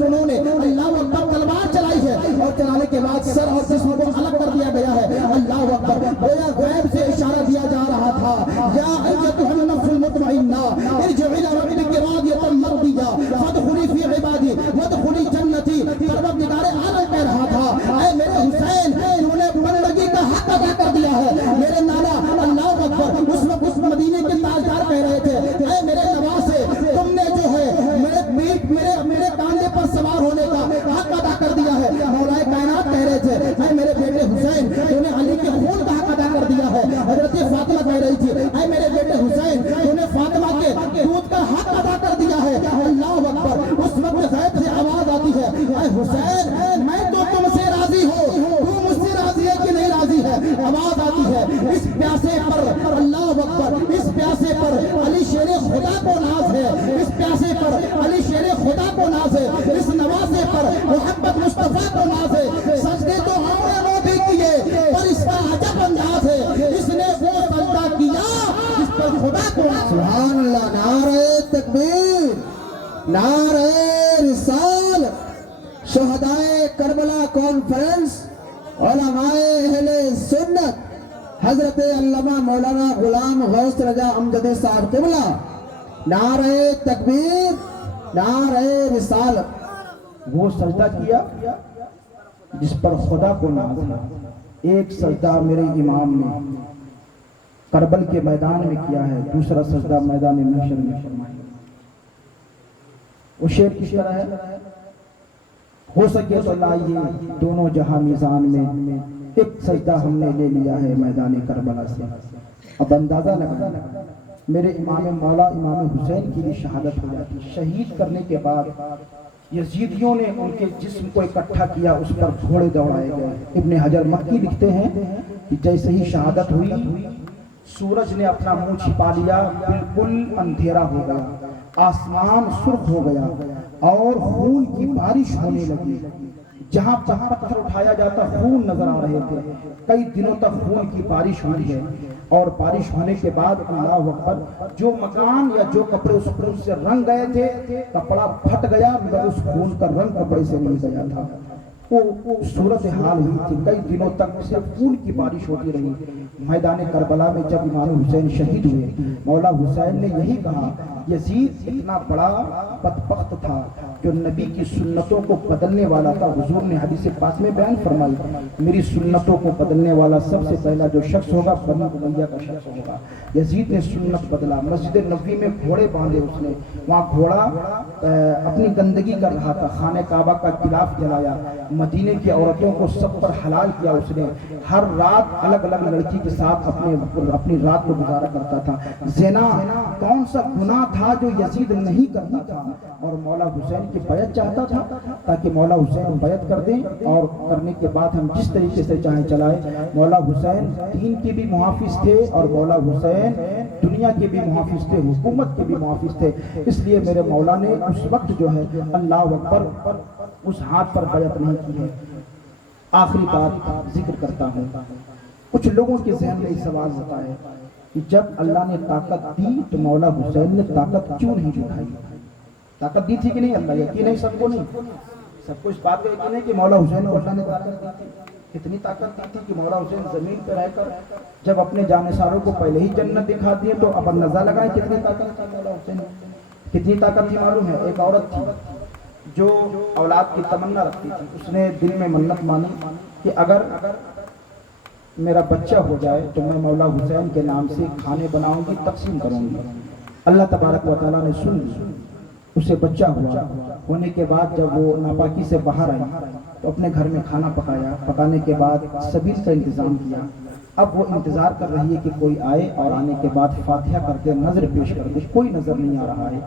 انہوں نے اللہ اکبر تلوار چلائی ہے اور چلانے کے بعد سر اور جسم کو الگ کر دیا گیا ہے. اللہ اکبر. گویا غیب سے اشارہ دیا جا رہا تھا یا ایتھا النفس المطمئنہ ارجعی الی ربک راضیۃ مرضیہ فادخلی فی عبادی وادخلی جنتی. پروردگار عالم کہہ رہا تھا اے میرے حسین تو نے بندگی کا حق ادا کر دیا ہے. میرے نانا اللہ اکبر اس وقت اس مدینے کے تاجدار کہہ رہے تھے اے میرے نواسے تم نے جو ہے میرے کاندھے پر سوار ہونے کا حق ادا کر دیا ہے. مولا کائنات کہہ رہے تھے اے میرے بیٹے حسین تو نے علی کے خون کا حق ادا کر دیا ہے. حضرت فاطمہ کہہ رہی تھی اے میرے بیٹے حسین تو نے فاطمہ کے دودھ کا حق ادا کر دیا ہے. اللہ اکبر. اس وقت غیب سے آواز آتی ہے اے حسین میں تو تم سے راضی ہوں, تو مجھ سے راضی ہے کہ نہیں راضی ہے. آواز آتی ہے اس پیاسے پر اللہ اکبر, اس پیاسے پر علی شیر خدا کو ناز ہے, اس پیاسے پر علی شیر خدا کو ناز ہے, اس نواسے پر محمد مصطفیٰ کو ناز ہے. سجدے تو ہم نے وہ بھی کیے پر اس کا عجب انداز ہے, اس نے وہ سجدہ کیا اس پر خدا کو. سبحان اللہ. نعرہ تکبیر, نعرہ رسال. شہدائے کربلا کانفرنس, علماء اہل سنت حضرت علامہ مولانا غلام غوث رضا امجدی صاحب قبلہ. نعرہ تکبیر, نعرہ رسال. وہ سجدہ کیا جس پر خدا کو ناز ہے. ایک سجدہ میرے امام نے کربل کے میدان میں کیا ہے, دوسرا سجدہ میدان محشر میں فرمایا. وہ شعر کس طرح ہے, ہو سکے تو لائیے دونوں جہاں میزان میں, ایک سجدہ ہم نے لے لیا ہے میدان کربلا سے. اب اندازہ لگا میرے امام مولا امام حسین کی بھی شہادت ہو جاتی. شہید کرنے کے بعد یزیدیوں نے ان کے جسم کو اکٹھا کیا, اس پر گھوڑے دوڑائے گئے. ابن حجر مکی لکھتے ہیں کہ جیسے ہی شہادت ہوئی سورج نے اپنا منہ چھپا لیا, بالکل اندھیرا ہو گیا, آسمان سرخ ہو گیا اور خون کی بارش ہونے لگی. جہاں پتھر اٹھایا جاتا خون نظر آ رہے تھے. کئی دنوں تک خون کی بارش ہوئی ہے، اور بارش ہونے کے بعد اللہ اکبر جو مکان یا جو کپڑے اس خون سے رنگ گئے تھے کپڑا پھٹ گیا، مگر اس خون کا رنگ کپڑے سے نہیں گیا تھا. وہ صورت حال ہوئی تھی، کئی دنوں تک صرف خون کی بارش ہوتی رہی. میدان کربلا میں جب امام حسین شہید ہوئے، مولا حسین نے یہی کہا یزید اتنا بڑا بدبخت تھا جو نبی کی سنتوں کو بدلنے والا تھا. حضور نے حدیث پاک میں بیان فرمائی میری سنتوں کو بدلنے والا سب سے پہلا جو شخص ہوگا بنی امیہ کا شخص ہوگا. یزید نے سنت بدلا، مسجد نبوی میں گھوڑے باندھے اس نے، وہاں گھوڑا اپنی گندگی کر رہا تھا، خانہ کعبہ کا غلاف جلایا، مدینے کی عورتوں کو سب پر حلال کیا اس نے، ہر رات الگ الگ لڑکی کے ساتھ اپنی رات کو گزارا کرتا تھا. زنا کون سا گناہ تھا جو یزید نہیں کرتا تھا، اور مولا حسین کی بیعت چاہتا تھا تاکہ مولا حسین بیعت کر دیں اور کرنے کے بعد ہم جس طریقے سے چاہیں چلائیں. مولا حسین دین کے بھی محافظ تھے اور مولا حسین دنیا کے بھی محافظ تھے، حکومت کے بھی محافظ تھے. اس لیے میرے مولا نے اس وقت جو ہے اللہ اکبر اس ہاتھ پر بیعت نہیں کی ہے. آخری بات ذکر کرتا ہوں، کچھ لوگوں کے ذہن میں یہ سوال ہوتا ہے کہ جب اللہ نے طاقت دی تو مولا حسین نے طاقت کیوں نہیں دکھائی؟ طاقت دی تھی کہ نہیں؟ اللہ یقین ہے سب کو نہیں، سب کو اس بات کا یقین ہے کہ مولا حسین کو اللہ نے طاقت دی تھی. اتنی طاقت دی تھی کہ مولا حسین زمین پہ رہ کر جب اپنے جانثاروں کو پہلے ہی جنت دکھا دیے تو اب اندازہ لگائیں کتنی طاقت تھی مولا حسین. کتنی طاقت تھی معلوم ہے؟ ایک عورت تھی جو اولاد کی تمنا رکھتی تھی، اس نے دل میں منت مانی کہ اگر میرا بچہ ہو جائے تو میں مولا حسین کے نام سے کھانے بناؤں گی، تقسیم کروں گی. اللہ تبارک و تعالیٰ نے سن لی، اسے بچہ ہوا. ہونے کے بعد جب وہ ناپاکی سے باہر آئی تو اپنے گھر میں کھانا پکایا، پکانے کے بعد سبیل کا انتظام کیا. اب وہ انتظار کر رہی ہے کہ کوئی آئے اور آنے کے بعد فاتحہ کر کے نظر پیش کر دے. کوئی نظر نہیں آ رہا ہے.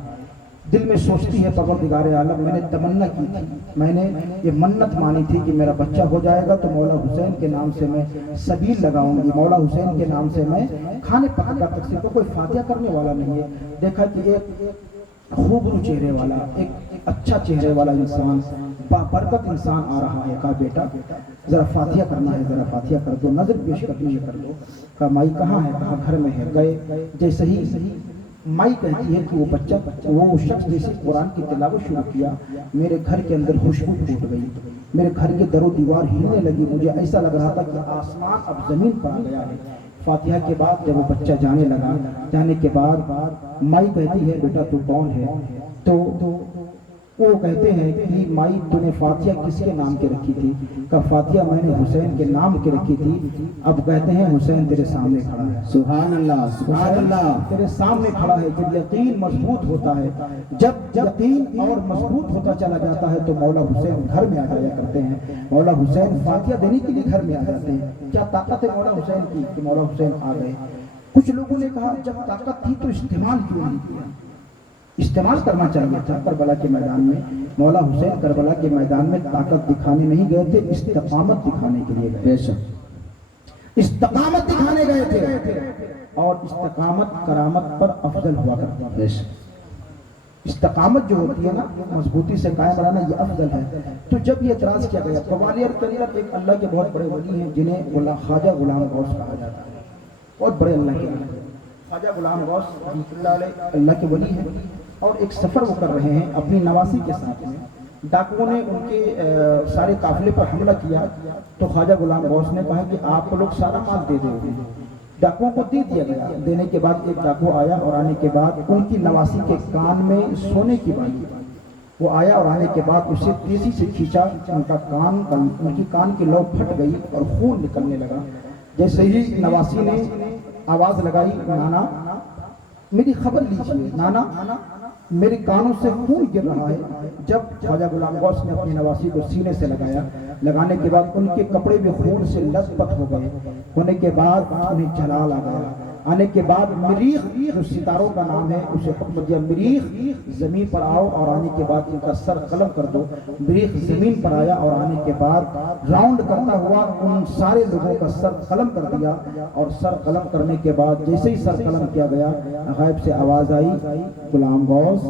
دل میں سوچتی ہے پروردگار عالم میں نے تمنا کی تھی، میں نے یہ منت مانی تھی کہ میرا بچہ ہو جائے گا تو مولا حسین کے نام سے میں سبیل لگاؤں گی، مولا حسین کے نام سے میں کھانے پکا کر تقسیم کو. کوئی فاتحہ کرنے والا نہیں ہے. دیکھا کہ ایک خوبرو چہرے والا، ایک اچھا چہرے والا انسان، بابرکت انسان آ رہا ہے. کہا بیٹا ذرا فاتحہ کرنا ہے، ذرا فاتحہ کر دو، نظر پیش کرنی ہے کر دو. کہا مائی کہاں ہے؟ کہا گھر میں ہے. گئے، جیسے ہی مائی کہتی ہے کہ وہ شخص جیسے قرآن کی تلاوت شروع کیا میرے گھر کے اندر خوشبو پھوٹ گئی، میرے گھر کے در و دیوار ہلنے لگی. مجھے ایسا لگ رہا تھا کہ آسمان اب زمین پر آ گیا ہے. فاتحہ کے بعد جب وہ بچہ جانے لگا، جانے کے بعد مائی کہتی ہے بیٹا تو کون ہے؟ تو وہ کہتے ہیں کہ مائی تو نے فاتحہ کس کے نام کے رکھی تھی؟ کہ فاتحہ میں نے حسین کے نام کے رکھی تھی. اب کہتے ہیں حسین تیرے سامنے کھڑا ہے. سبحان اللہ، سبحان اللہ. تیرے سامنے کھڑا ہے. جب یقین مضبوط ہوتا ہے، جب یقین اور مضبوط ہوتا چلا جاتا ہے تو مولا حسین گھر میں آ جایا کرتے ہیں. مولا حسین فاتحہ دینے کے لیے گھر میں آ جاتے ہیں. کیا طاقت ہے مولا حسین کی کہ مولا حسین آ گئے. کچھ لوگوں نے کہا جب طاقت تھی تو استعمال کیوں نہیں کیا؟ استعمال کرنا چاہیے تھا. کربلا کے میدان میں مولا حسین کربلا کے میدان میں طاقت دکھانے نہیں گئے تھے، استقامت دکھانے کے لیے گئے. بے شک استقامت دکھانے گئے تھے، اور استقامت کرامت پر افضل ہوا کرتی ہے. بے شک استقامت جو ہوتی ہے نا، مضبوطی سے قائم رہنا، یہ افضل ہے. تو جب یہ اعتراض کیا گیا، گوالیار کے اندر ایک اللہ کے بہت بڑے ولی ہیں جنہیں خواجہ غلام غوث کہا جاتا ہے. بہت بڑے اللہ کے ولی. خواجہ غلام غوث رحمۃ اللہ علیہ اللہ کے ولی ہیں، اور ایک سفر وہ کر رہے ہیں اپنی نواسی کے ساتھ میں. ڈاکوؤں نے ان کے سارے قافلے پر حملہ کیا تو خواجہ غلام غوث نے کہا کہ آپ لوگ سارا مال دے دو. ڈاکوؤں کو دے دیا گیا. دینے کے بعد ایک ڈاکو آیا اور آنے کے بعد ان کی نواسی کے کان میں سونے کی بالی. وہ آیا اور آنے کے بعد اسے تیزی سے کھینچا، ان کی کان کی لو پھٹ گئی اور خون نکلنے لگا. جیسے ہی نواسی نے آواز لگائی نانا میری خبر لیجیے، نانا میرے کانوں سے خون گر رہا ہے. جب خواجہ غلام غوث نے اپنی نواسی کو سینے سے لگایا، لگانے کے بعد ان کے کپڑے بھی خون سے لت پت ہو گئے. ہونے کے بعد انہیں جلال آ گیا. آنے کے بعد مریخ جو ستاروں کا نام ہے اسے حکم دیا مریخ زمین پر آؤ، اور آنے کے بعد ان کا سر قلم کر دو. مریخ زمین پر آیا اور آنے کے بعد راؤنڈ کرتا ہوا ان سارے لوگوں کا سر قلم کر دیا. اور سر قلم کرنے کے بعد جیسے ہی سر قلم کیا گیا، غیب سے آواز آئی غلام غوث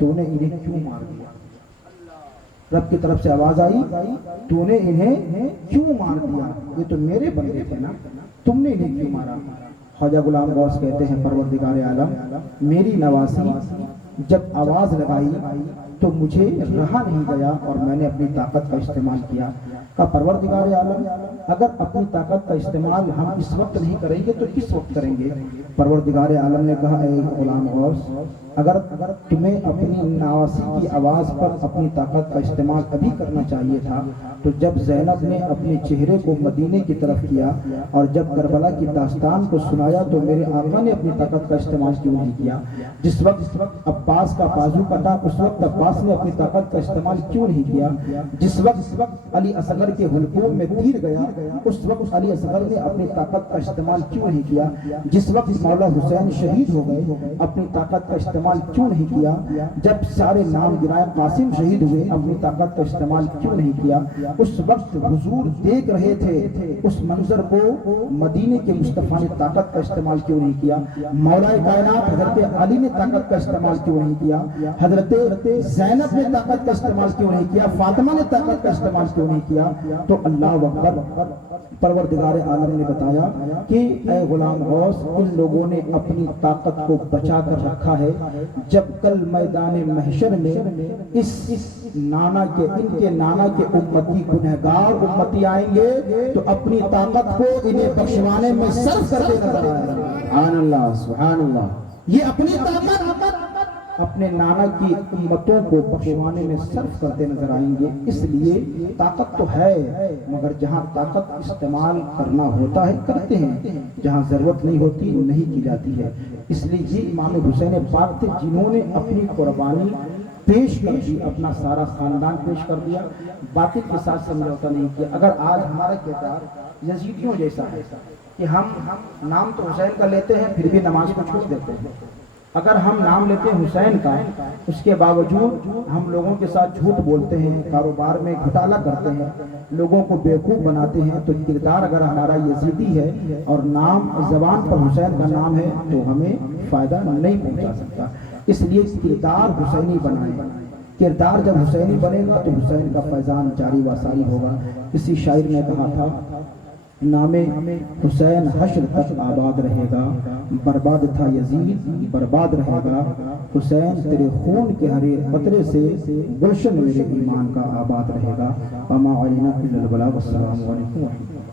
تو نے انہیں کیوں مار دیا؟ رب کی طرف سے آواز آئی تو نے انہیں کیوں مار دیا؟ یہ تو میرے بندے تھے نا، تم نے انہیں کیوں مارا؟ خواجہ غلام غوث کہتے ہیں پروردگار عالم میری نواسی جب آواز لگائی تو مجھے رہا نہیں گیا اور میں نے اپنی طاقت کا استعمال کیا. کہ پروردگار عالم اگر اپنی طاقت کا استعمال ہم اس وقت نہیں کریں گے تو کس وقت کریں گے؟ پروردگار عالم نے کہا اے غلام غوث اگر تمہیں اپنی نواسی کی آواز پر اپنی طاقت کا استعمال ابھی کرنا چاہیے تھا تو جب زینب نے اپنے چہرے کو مدینے کی طرف کیا اور جب کربلا کی داستان کو سنایا تو میرے آقا نے اپنی طاقت کا استعمال کیوں نہیں کیا؟ جس وقت عباس کا بازو کٹا اس وقت عباس نے اپنی طاقت کا استعمال کیوں نہیں کیا؟ جس وقت علی اصغر کے حلقوم میں تیر گیا اس وقت علی اصغر نے اپنی طاقت کا استعمال کیوں نہیں کیا؟ جس وقت مولا حسین شہید ہو گئے اپنی طاقت کا استعمال کیوں نہیں کیا؟ جب سارے نام گرائے قاسم شہید ہوئے اپنی طاقت کا استعمال کیوں نہیں کیا؟ اس وقت حضور دیکھ رہے تھے اس منظر کو مدینے کے مصطفیٰ نے طاقت کا استعمال کیوں نہیں کیا؟ مولا کائنات حضرت علی نے طاقت کا استعمال کیوں نہیں کیا؟ حضرت زینب نے طاقت کا استعمال کیوں نہیں کیا؟ فاطمہ نے طاقت کا استعمال کیوں نہیں کیا؟ تو اللہ اکبر پروردگار عالم نے بتایا کہ اے غلام غوث ان لوگوں نے اپنی طاقت کو بچا کر رکھا ہے، جب کل میدان محشر میں اس نانا کے ان کے نانا کے امتی گنہگار امتی آئیں گے تو اپنی طاقت کو انہیں بخشوانے میں صرف کرتے نظر آئے گا. سبحان اللہ سبحان اللہ. یہ اپنی طاقت اپنے نانا کی امتوں کو بخشوانے میں صرف کرتے نظر آئیں گے. اس لیے طاقت تو ہے مگر جہاں طاقت استعمال کرنا ہوتا ہے کرتے ہیں، جہاں ضرورت نہیں ہوتی نہیں کی جاتی ہے. اس لیے یہ امام حسین پاک تھے جنہوں نے اپنی قربانی پیش کر دی، اپنا سارا خاندان پیش کر دیا، باطل کے ساتھ سمجھوتا نہیں کیا. اگر آج ہمارا کردار یزیدیوں جیسا ہے کہ ہم نام تو حسین کا لیتے ہیں پھر بھی نماز کو چھوڑ دیتے ہیں، اگر ہم نام لیتے ہیں حسین کا اس کے باوجود ہم لوگوں کے ساتھ جھوٹ بولتے ہیں، کاروبار میں گھٹالا کرتے ہیں، لوگوں کو بیوقوف بناتے ہیں، تو کردار اگر ہمارا یزیدی ہے اور نام زبان پر حسین کا نام ہے تو ہمیں فائدہ نہیں پہنچا سکتا. اس لیے کردار حسینی بنائیں. کردار جب حسینی بنے گا تو حسین کا فیضان جاری و ساری ہوگا. کسی شاعر نے کہا تھا نام حسین حشر تک آباد رہے گا، برباد تھا یزید برباد رہے گا، حسین تیرے خون کے ہر قطرے سے گلشن میرے ایمان کا آباد رہے گا. وما علینا الا البلاغ. السلام علیکم.